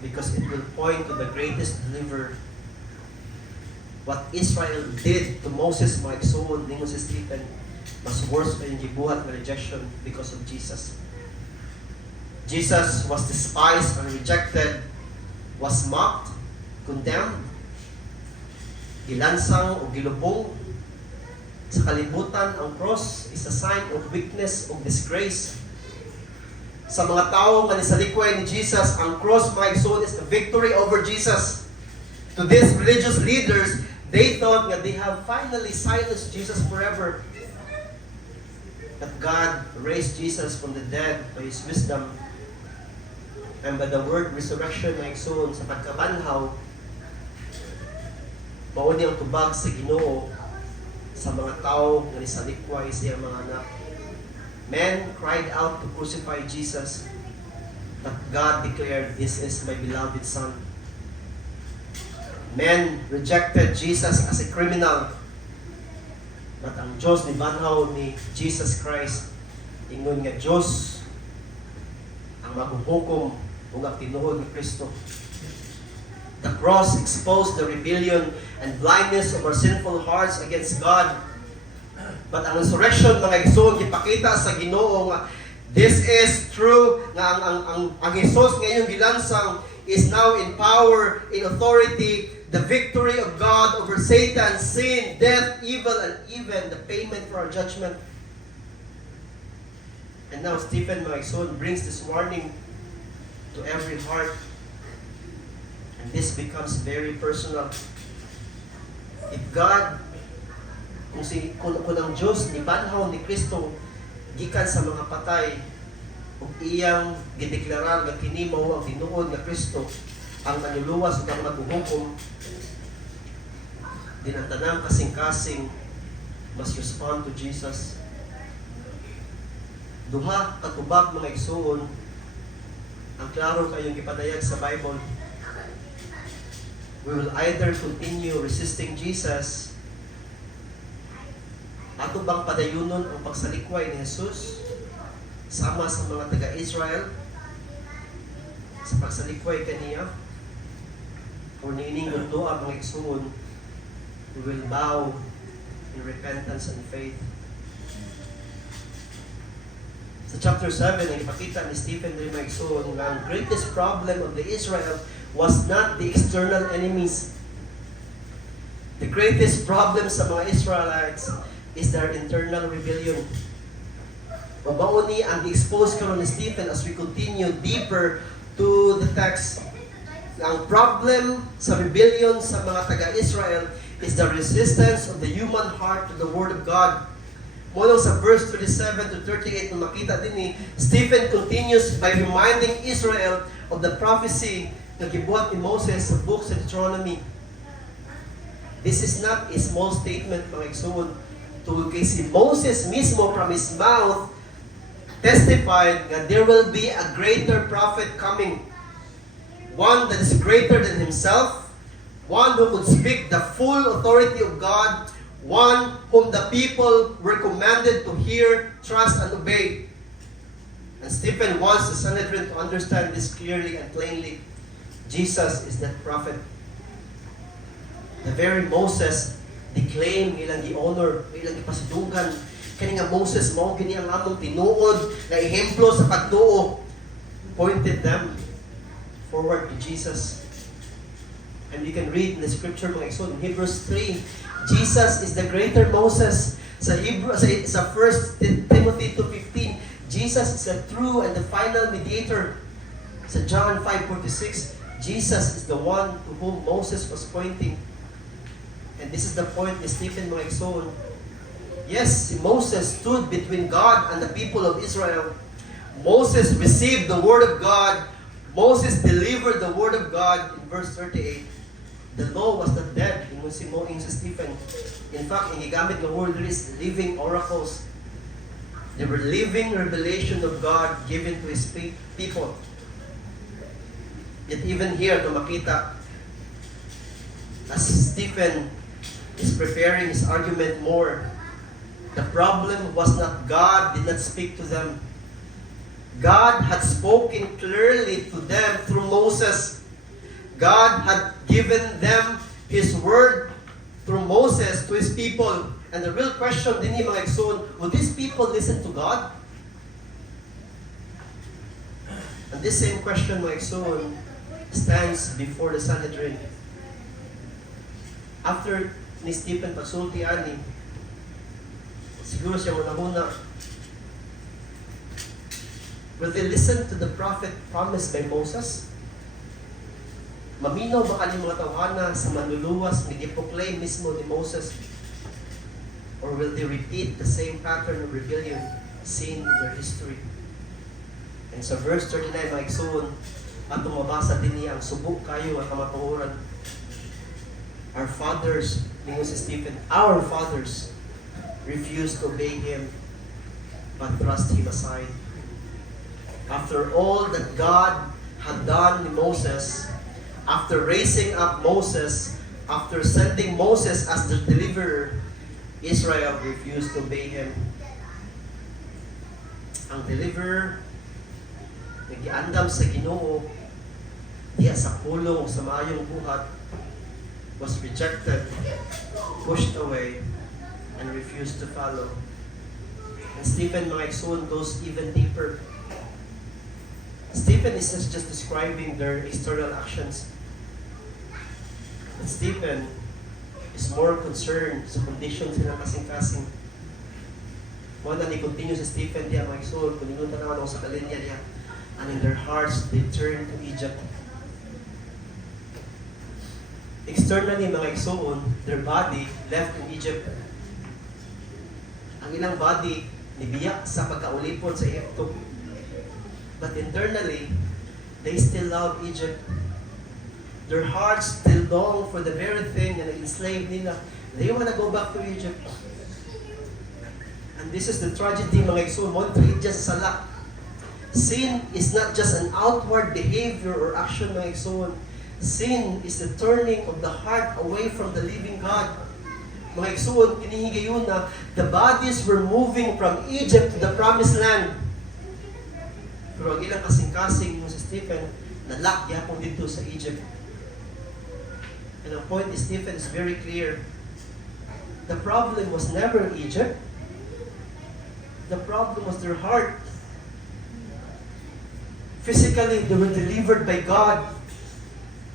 because it will point to the greatest deliverer. What Israel did to Moses, mga igsoon, ni Moses Stephen, mas worse pa yung gibuhat na rejection because of Jesus. Jesus was despised and rejected, was mocked, condemned, gilansang o gilubong. Sa kalibutan, ang cross is a sign of weakness, of disgrace. Sa mga tao nga nisalikway ni Jesus, ang cross, mga igsoon, is a victory over Jesus. To these religious leaders, they thought that they have finally silenced Jesus forever. But God raised Jesus from the dead by His wisdom. And by the word resurrection, mga igsoon, sa pagkabanhaw, mauni ang tubag sa Ginoo sa mga tao nga nisalikway siya mga anak. Men cried out to crucify Jesus, but God declared, "This is my beloved Son." Men rejected Jesus as a criminal. But ang Diyos ni banhaw ni Jesus Christ, ingon nga Diyos ang maghuhukom kung ang tinuod ni Kristo. The cross exposed the rebellion and blindness of our sinful hearts against God. But ang resurrection, mga igsoon, ipakita sa Ginoo nga this is true, nga ang Jesus ngayong gilansang is now in power, in authority, the victory of God over Satan, sin, death, evil, and even the payment for our judgment. And now Stephen, my son, brings this warning to every heart. And this becomes very personal. If God, kung ang Diyos, nibanhaw ni Kristo, gikan sa mga patay, ug iyang gideklarar nga kini mao ang tinuod nga Kristo, ang manluluwas ug ang maghuhukom, din ang tanang kasing-kasing must respond to Jesus. Duha katubag mga igsoon ang klaro kayong gipadayag sa Bible. We will either continue resisting Jesus, ato bang padayunon ang pagsalikway ni Jesus sama sa mga taga-Israel sa pagsalikway kaniya, o niining mundo ang mga igsoon, we will bow in repentance and faith. Sa chapter 7, ang ipakita ni Stephen rin mga igsoon nga ang greatest problem of the Israel was not the external enemies. The greatest problem sa mga Israelites is their internal rebellion. Mabaon ni ang i-expose karon ni Stephen as we continue deeper to the text. Ang problem sa rebellion sa mga taga-Israel is the resistance of the human heart to the Word of God. Mula sa verse 37 to 38, na makita din ni Stephen continues by reminding Israel of the prophecy na gibuhat ni Moses sa book sa Deuteronomy. This is not a small statement, mga igsoon. To kay si Moses mismo from his mouth testified that there will be a greater prophet coming. One that is greater than himself, one who could speak the full authority of God, one whom the people were commanded to hear, trust, and obey. And Stephen wants the Sanhedrin to understand this clearly and plainly. Jesus is that prophet. The very Moses declaim ilang gi-honor, ilang ipasidugan. Kani nga Moses mao gini ang among tinuod na ehemplo sa pagtuo, pointed them forward to Jesus. And you can read in the scripture mga igsoon, in Hebrews 3, Jesus is the greater Moses. Sa 1 Timothy 2:15, Jesus is the true and the final mediator. Sa John 5:46, Jesus is the one to whom Moses was pointing. And this is the point ni Stephen mga igsoon. Yes, Moses stood between God and the people of Israel. Moses received the word of God. Moses delivered the word of God in verse 38. The law was not dead. Ingon si Stephen. In fact, ang gigamit ng word there is living oracles. They were living revelation of God given to His people. Yet even here, na makita, as Stephen is preparing his argument more, the problem was not God did not speak to them. God had spoken clearly to them through Moses. God had given them His word through Moses to His people. And the real question din yung mga igsoon, will these people listen to God? And this same question, mga igsoon, stands before the Sanhedrin. After ni Stephen pagsulti ani, siguro siya muna, will they listen to the prophet promised by Moses? Maminaw ba kanilang mga tawhana sa manluluwas ni giproklaim mismo ni Moses? Or will they repeat the same pattern of rebellion seen in their history? And sa verse 39, mga igsoon, at mabasa din niya ang subok kayo at kamatuoran. Our fathers, ningon si Stephen, our fathers refused to obey Him, but thrust Him aside. After all that God had done in Moses, after raising up Moses After sending Moses as the deliverer, Israel refused to obey him. Ang deliverer, nagiandam sa Ginoo, diya sa pulong sa maayong buhat, was rejected, pushed away, and refused to follow. And Stephen, mga igsoon, goes even deeper. Stephen is not just describing their external actions. But Stephen is more concerned sa condition silang kasing-kasing. Wala ni continue sa Stephen diya, mga igsoon, kung ninunta naman ako sa kalinya diya, and in their hearts, they turn to Egypt. Externally, mga igsoon, their body left in Egypt. Ang ilang body, nibiyak sa pagkaulipon sa Egypto. But internally, they still love Egypt. Their hearts still long for the very thing na nag-enslave nila. They want to go back to Egypt. And this is the tragedy, mga igsoon. Montre just sala. Sin is not just an outward behavior or action, mga igsoon. Sin is the turning of the heart away from the living God. Mga igsoon, kinihigayon na the bodies were moving from Egypt to the promised land. Pero ang ilang kasing-kasing mo si Stephen, nalak yapon dito sa Egypt. And ang point is, Stephen is very clear. The problem was never Egypt. The problem was their heart. Physically, they were delivered by God.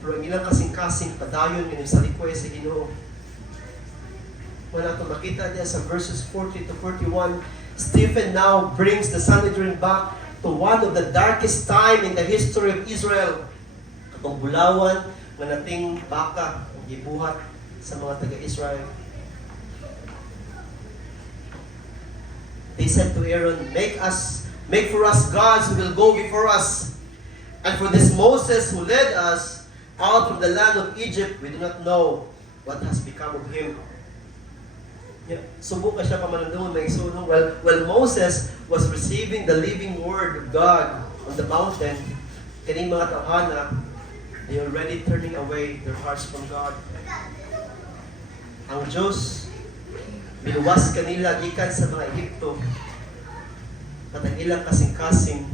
Pero ang ilang kasing-kasing padayon ngayon sa likway sa Ginoo. Wala ito makita niya sa verses 40 to 41, Stephen now brings the Sanhedrin back to one of the darkest time in the history of Israel. Katong bulawan nga nating baka ang gibuhat sa mga taga-Israel. They said to Aaron, make for us gods who will go before us. And for this Moses who led us out from the land of Egypt, we do not know what has become of him. Yeah. Subok ka siya pamanandungan may isunong. While Moses was receiving the living word of God on the mountain, kaning mga tawhana, they are already turning away their hearts from God. Ang Diyos, binuwas kanila gikan sa mga Egypto, at ang ilang kasing-kasing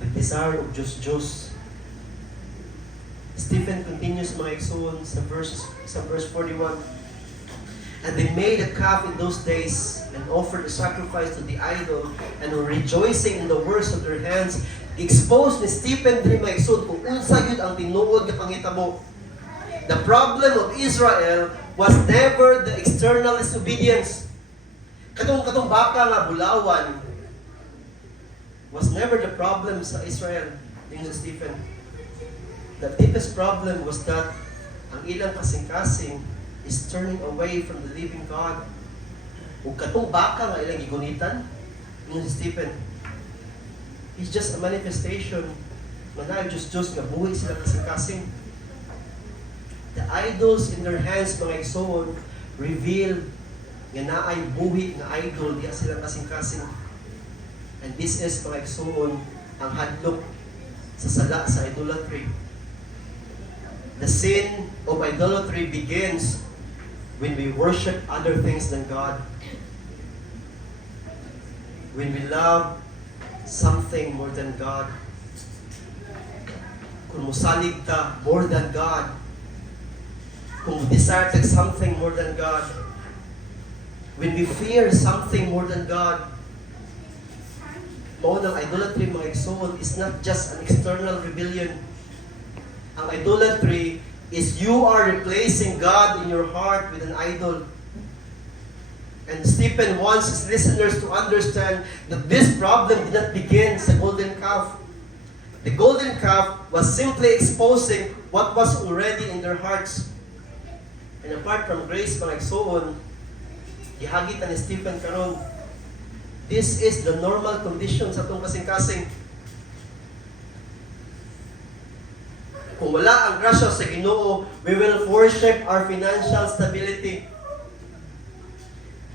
nag-desire of Diyos. Stephen continues mga igsoon sa verse 41. And they made a calf in those days and offered a sacrifice to the idol and were rejoicing in the works of their hands. Exposed ni Stephen diri mga igsoon kung unsa gyud ang tinuod nga pangitabo. The problem of Israel was never the external disobedience. Katong baka nga bulawan was never the problem sa Israel. Tingin sa Stephen. The deepest problem was that ang ilang kasing-kasing is turning away from the living God. Ug katong baka nga ilang gigunitan, tingin sa Stephen. It's just a manifestation nga na Diyos nga buhi sila kasing-kasing. The idols in their hands, mga igsoon, reveal nga naay buhi nga idol diya sila kasing-kasing. And this is, mga igsoon, ang hadlok sa sala sa idolatry. The sin of idolatry begins when we worship other things than God. When we love something more than God. Kung musalig ta more than God. Kung desire ta something more than God. When we fear something more than God. Mao ng idolatry, mga igsoon, is not just an external rebellion. Ang idolatry is you are replacing God in your heart with an idol. And Stephen wants his listeners to understand that this problem did not begin sa golden calf. The golden calf was simply exposing what was already in their hearts. And apart from grace, mga igsoon, gihagitan ni Stephen karon. This is the normal condition sa itong kasing-kasing. Kung wala ang grasya sa Ginoo, we will worship our financial stability.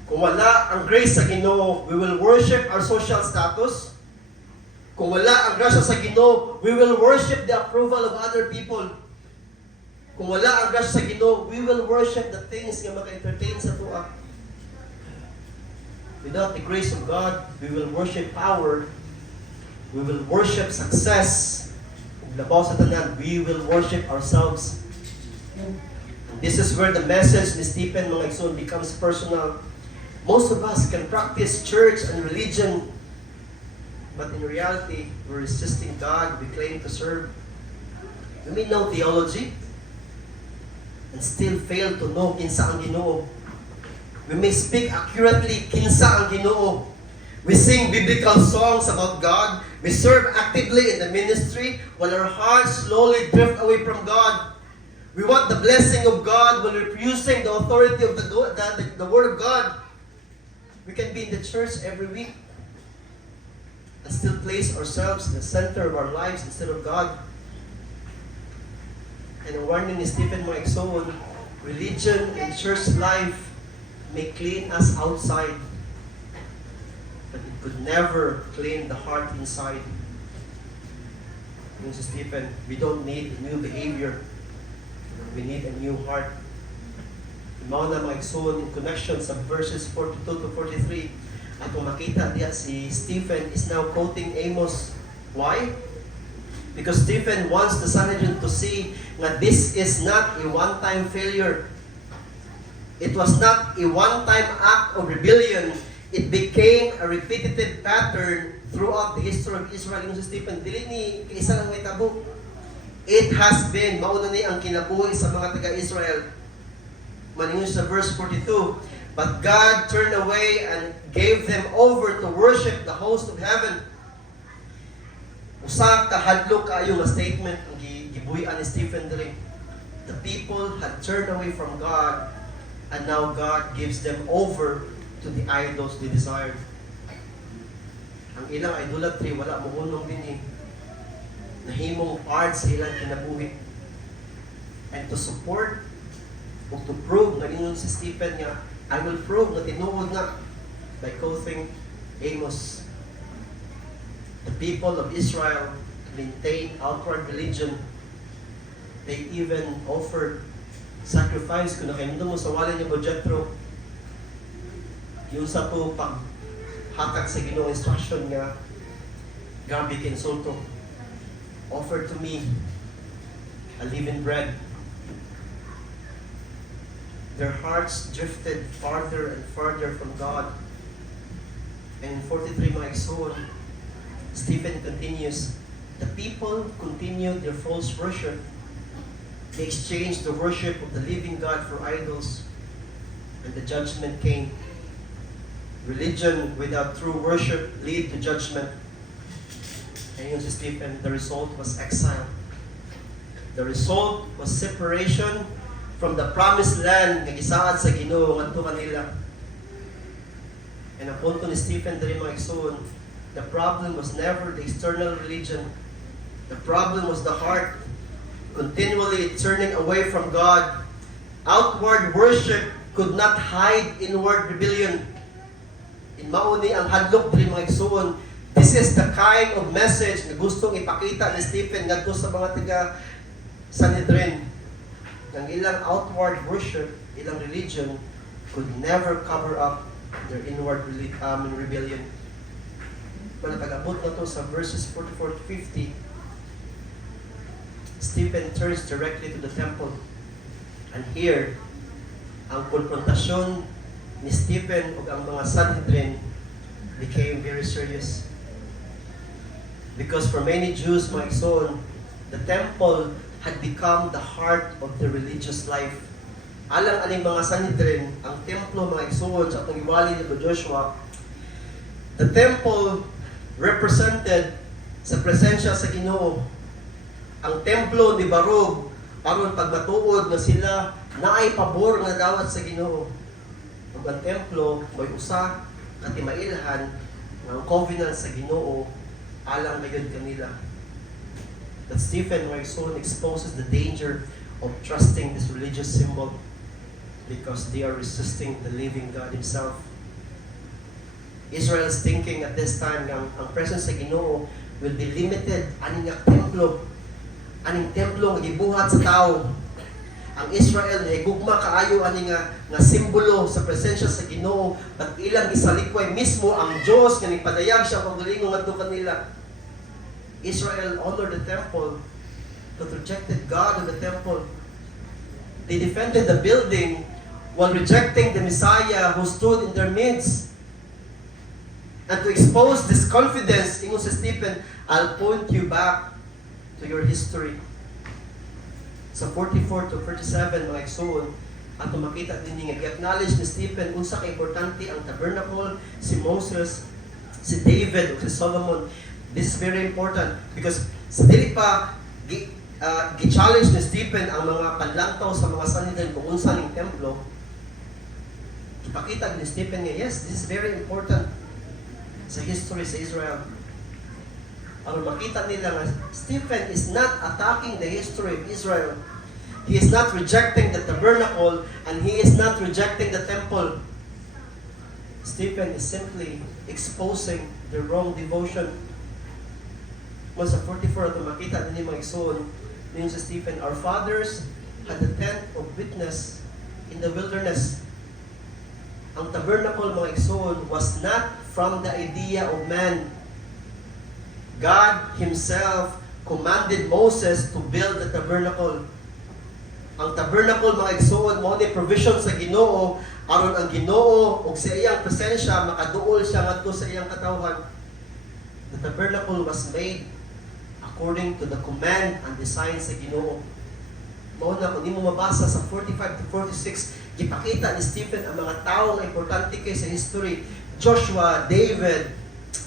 Kung wala ang grace sa Ginoo, we will worship our social status. Kung wala ang grasya sa Ginoo, we will worship the approval of other people. Kung wala ang grasya sa Ginoo, we will worship the things nga maka-entertain sa tuwa. Without the grace of God, we will worship power, we will worship success, ug labaw sa tanan, we will worship ourselves. And this is where the message ni Stephen, mga igsoon, becomes personal. Most of us can practice church and religion, but in reality, we're resisting God we claim to serve. We may know theology, and still fail to know kinsa ang Ginoo. We may speak accurately kinsa ang Ginoo. We sing biblical songs about God. We serve actively in the ministry while our hearts slowly drift away from God. We want the blessing of God while refusing the authority of the Word of God. We can be in the church every week and still place ourselves in the center of our lives instead of God. And the warning ni Stephen, mga igsoon, religion and church life may clean us outside, but it could never clean the heart inside. Yung si Stephen, we don't need a new behavior. We need a new heart. Mga na mga igsoon, in connection sa verses 42 to 43, at kung makita diya, si Stephen is now quoting Amos. Why? Because Stephen wants the Sanhedrin to see that this is not a one-time failure. It was not a one-time act of rebellion. It became a repetitive pattern throughout the history of Israel. Yung si Stephen, dili ni kaisa lang may tabo. It has been, mauna ni ang kinabuhi sa mga taga-Israel. Maningon sa verse 42, but God turned away and gave them over to worship the host of heaven. Usa ka hadlok kayo nga statement ang gibuhian ni Stephen diri. The people had turned away from God, and now God gives them over to the idols they desired. Ang ilang idolatry wala mo hunong din nahimong part sa ilang kinabuhi. And to support o to prove na ingon si Stephen nga, I will prove na tinuod na by quoting Amos. The people of Israel maintained outward religion. They even offered sacrifice. Kung nakaimdo mo sa wala niya Jethro, yung sa po paghatag sa Ginoong instruction nga, gabi kinsulto, offer to me a living bread. Their hearts drifted farther and farther from God. And in 43 mga igsoon, Stephen continues, the people continued their false worship. They exchanged the worship of the living God for idols, and the judgment came. Religion without true worship lead to judgment. And yun si Stephen, the result was exile. The result was separation from the promised land nga gisaad sa Ginoo ngadto kanila. And ang punto ni Stephen diri mga igsoon, the problem was never the external religion. The problem was the heart, continually turning away from God. Outward worship could not hide inward rebellion. In mauni ang hadlok diri mga igsoon, this is the kind of message na gustong ipakita ni Stephen ngadto sa mga taga Sanhedrin. Ang ilang outward worship, ilang religion could never cover up their inward rebellion. Pero pag-abot na to sa verses 44 to 50, Stephen turns directly to the temple. And here, ang konfrontasyon ni Stephen ug ang mga Sanhedrin became very serious. Because for many Jews, mga igsoon, the temple had become the heart of the religious life. Alang aning mga Sanhedrin, ang templo, mga igsoon, sa atong iwali ni Joshua, the temple represented sa presensya sa Ginoo. Ang templo ni Barug, aron pagmatuod na sila naay pabor nga dawat sa Ginoo. Ug ang templo may usa ka timailhan nga ang covenant sa Ginoo alang gayud kanila. That Stephen, my son, exposes the danger of trusting this religious symbol because they are resisting the living God Himself. Israel is thinking at this time nga ang presence sa Ginoo will be limited aning nga templo. Aning templo nga gibuhat sa tao. ang Israel higugma kaayo ani nga simbolo sa presensya sa Ginoo, at ilang isalikway mismo ang Dios nga nagpadayag siya kung galingong ngadto kanila. Israel honored the temple but rejected God in the temple. They defended the building while rejecting the Messiah who stood in their midst. And to expose this confidence, ingon si Stephen, I'll point you back to your history. Sa 44 to 37, mga igsoon, at makita din nga i-acknowledge ni Stephen unsa ka importante ang tabernacle, si Moses, si David, o si Solomon. This is very important because sa dili pa gi-challenge ni Stephen ang mga panlangtaw sa mga sanidran kung unsa ning templo. Ipakita ni Stephen nga, yes, this is very important sa history sa Israel. Ang makita nila nga, Stephen is not attacking the history of Israel. He is not rejecting the tabernacle and he is not rejecting the temple. Stephen is simply exposing the wrong devotion. Mo sa 44 ito makita din mga igsoon din sa Stephen, our fathers had the tent of witness in the wilderness. Ang tabernacle mga igsoon was not from the idea of man. God Himself commanded Moses to build the tabernacle. Ang tabernacle mga igsoon mo ni provision sa Ginoo aron ang Ginoo ug sa iyang presensya makaduol siya ngadto sa iyang katawhan. The tabernacle was made according to the command and design sa Ginoo. Mao na kung di mo mabasa sa 45 to 46, gipakita ni Stephen ang mga tawo nga importante kay sa history. Joshua, David,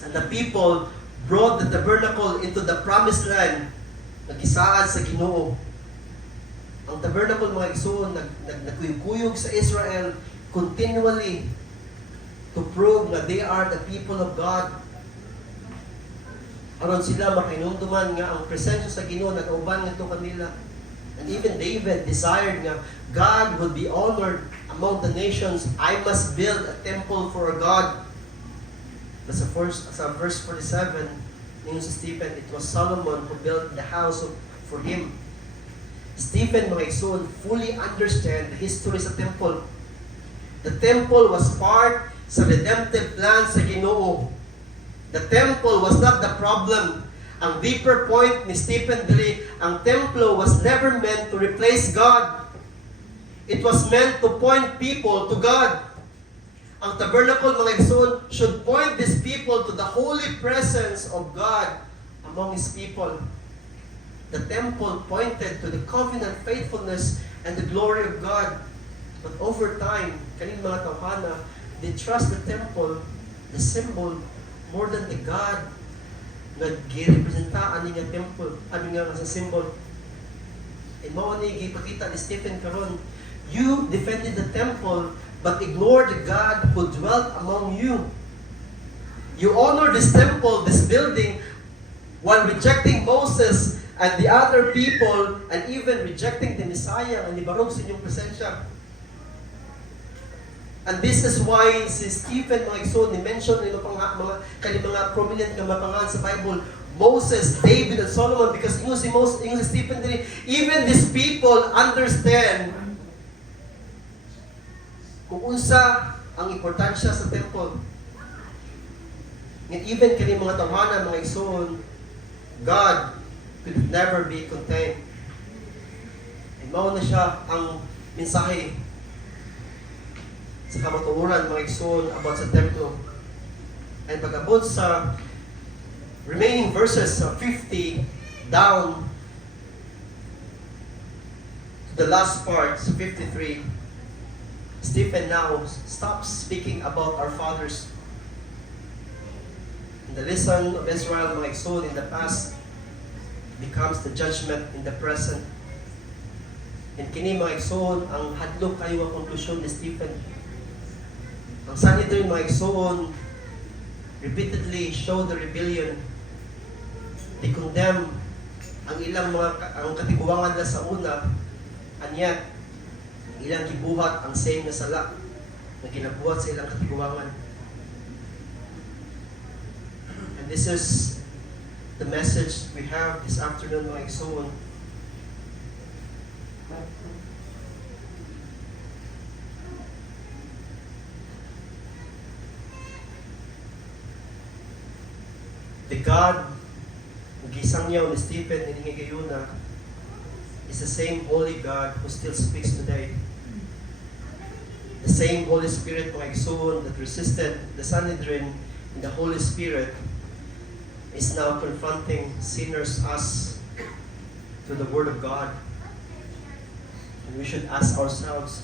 and the people brought the tabernacle into the promised land. Nagisaad sa Ginoo. Ang tabernacle mga igsoon nagkuyog sa Israel continually to prove that they are the people of God. Aron sila makinumduman nga ang presensya sa Ginoo nag-auban ngadto kanila. And even David desired nga God would be honored among the nations. I must build a temple for God. But sa verse 47, ninyo si Stephen, it was Solomon who built the house for him. Stephen, mga igsoon, fully understand the history sa temple. The temple was part sa redemptive plan sa Ginoo. The temple was not the problem. Ang deeper point ni Stephen dili, ang templo was never meant to replace God. It was meant to point people to God. Ang tabernacle, mga igsoon, should point these people to the holy presence of God among His people. The temple pointed to the covenant faithfulness and the glory of God. But over time, kaning mga tawhana, they trust the temple, the symbol, more than the God na girepresentaan ni nga temple, ani nga sa symbol. And mao ni gipakita ni Stephen karon, you defended the temple but ignored the God who dwelt among you. You honor this temple, this building, while rejecting Moses and the other people, and even rejecting the Messiah ang nibarog sa inyong presensya. And this is why si Stephen, mga igsoon, ni-mention nila mga prominent na mapangalan sa Bible, Moses, David, and Solomon, because ingon si Stephen din, even these people understand kung unsa ang importansya sa temple. And even kani mga tawhana, mga igsoon, God could never be contained. And mao na siya ang mensahe sa kamatuoran, mga igsoon, about sa templo. And pag-abot sa remaining verses 50 down to the last part, sa 53, Stephen now stops speaking about our fathers. And the lesson of Israel, mga igsoon, in the past becomes the judgment in the present. And kini, mga igsoon, ang hadlok kayo ang konklusyon ni Stephen. Ang Sanhedrin, mga igsoon, repeatedly show the rebellion. They condemn ang ilang ang katiguangan na sa una, and yet ilang gibuhat ang same na sala na ginabuhat sa ilang katiguangan. And this is the message we have this afternoon, mga igsoon. The God who gisangyaw ni Stephen and ni Gayuna is the same Holy God who still speaks today. The same Holy Spirit, mga igsoon, that resisted the Sanhedrin in the Holy Spirit is now confronting sinners, us, to the Word of God. And we should ask ourselves,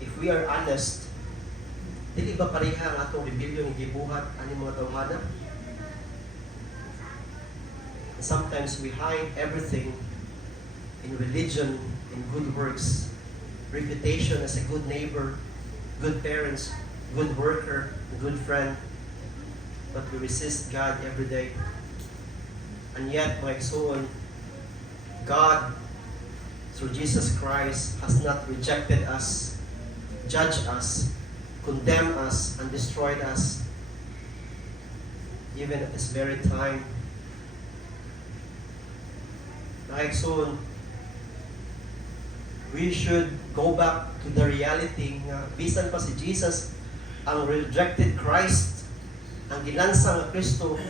if we are honest, dili ba pareha ang atong rebellion ng gibuhat ani mga tawhana? Sometimes we hide everything in religion, in good works, reputation as a good neighbor, good parents, good worker, good friend, but we resist God every day. And yet, my soul, God, through Jesus Christ, has not rejected us, judged us, condemned us, and destroyed us, even at this very time. My soul, we should go back to the reality nga bisan pa si Jesus ang rejected Christ, ang ginansang nga Kristo,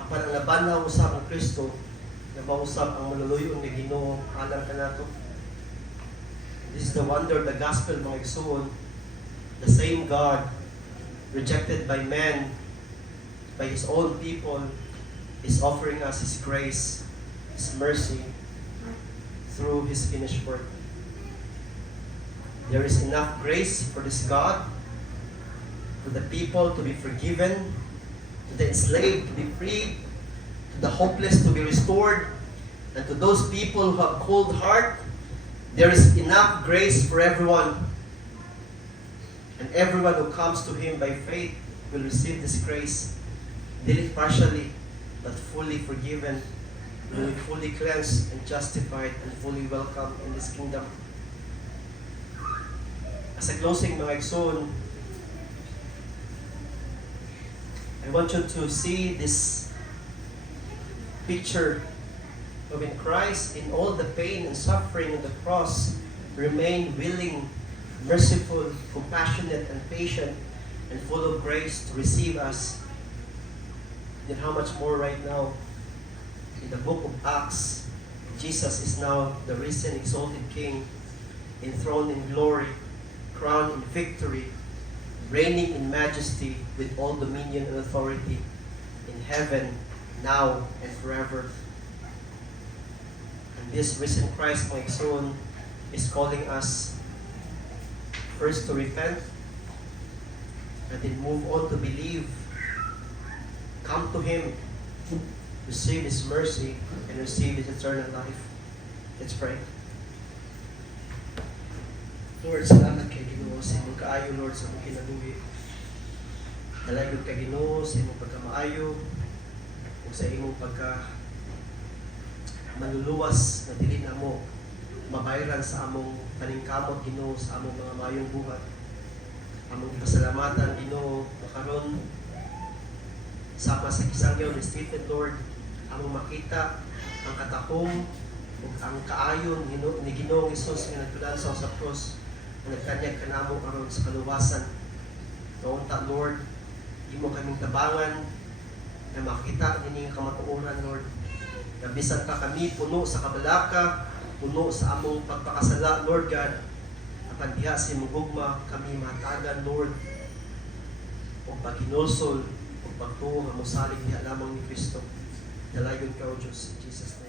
apan ang nabanhaw usab ang Kristo, na mausab ang maluluyon ni Ginoo alam ka nato. This is the wonder of the gospel, mga igsoon. The same God, rejected by men, by His own people, is offering us His grace, His mercy, through His finished work. There is enough grace for this God, for the people to be forgiven, to the enslaved to be freed, to the hopeless to be restored, and to those people who have cold heart, there is enough grace for everyone. And everyone who comes to Him by faith will receive this grace, dili partially, but fully forgiven, will be fully cleansed and justified and fully welcome in this kingdom. As a closing, mga igsoon, I want you to see this picture of in Christ, in all the pain and suffering of the cross, remain willing, merciful, compassionate, and patient, and full of grace to receive us. Then how much more right now, in the book of Acts, Jesus is now the risen, exalted King, enthroned in glory, crowned in victory, reigning in majesty with all dominion and authority in heaven, now and forever. And this risen Christ, my son, is calling us first to repent, and then move on to believe. Come to Him, receive His mercy, and receive His eternal life. Let's pray. Lord, salamat kay Ginoo sa imong kaayo, Lord, sa imong kinabuhi. Dalayog kay Ginoo sa imong pagkamaayo, ug sa imong pagka manluluwas na dili namo mabayran sa among paningkamot, Ginoo, sa among mga mayong buhat. Among pasalamatan, Ginoo, makaron sama sa gisangyaw ni Stephen, Lord, among makita ang katahom ug ang kaayon ni Ginoong Hesus nga nagtulan sa cross, na nagkanyag kanamo aron sa kaluwasan. Kaunta, Lord, imo kaming tabangan na makita nining kamatuoran, Lord. Na bisan pa kami puno sa kabalaka, puno sa among pagpakasala, Lord God, apan diha sa imong gugma kami mahatagan, Lord, o paghinulsol o pagtuo nga mosalig diha lamang ni Kristo. Dalayon ka, O Diyos, in Jesus' name.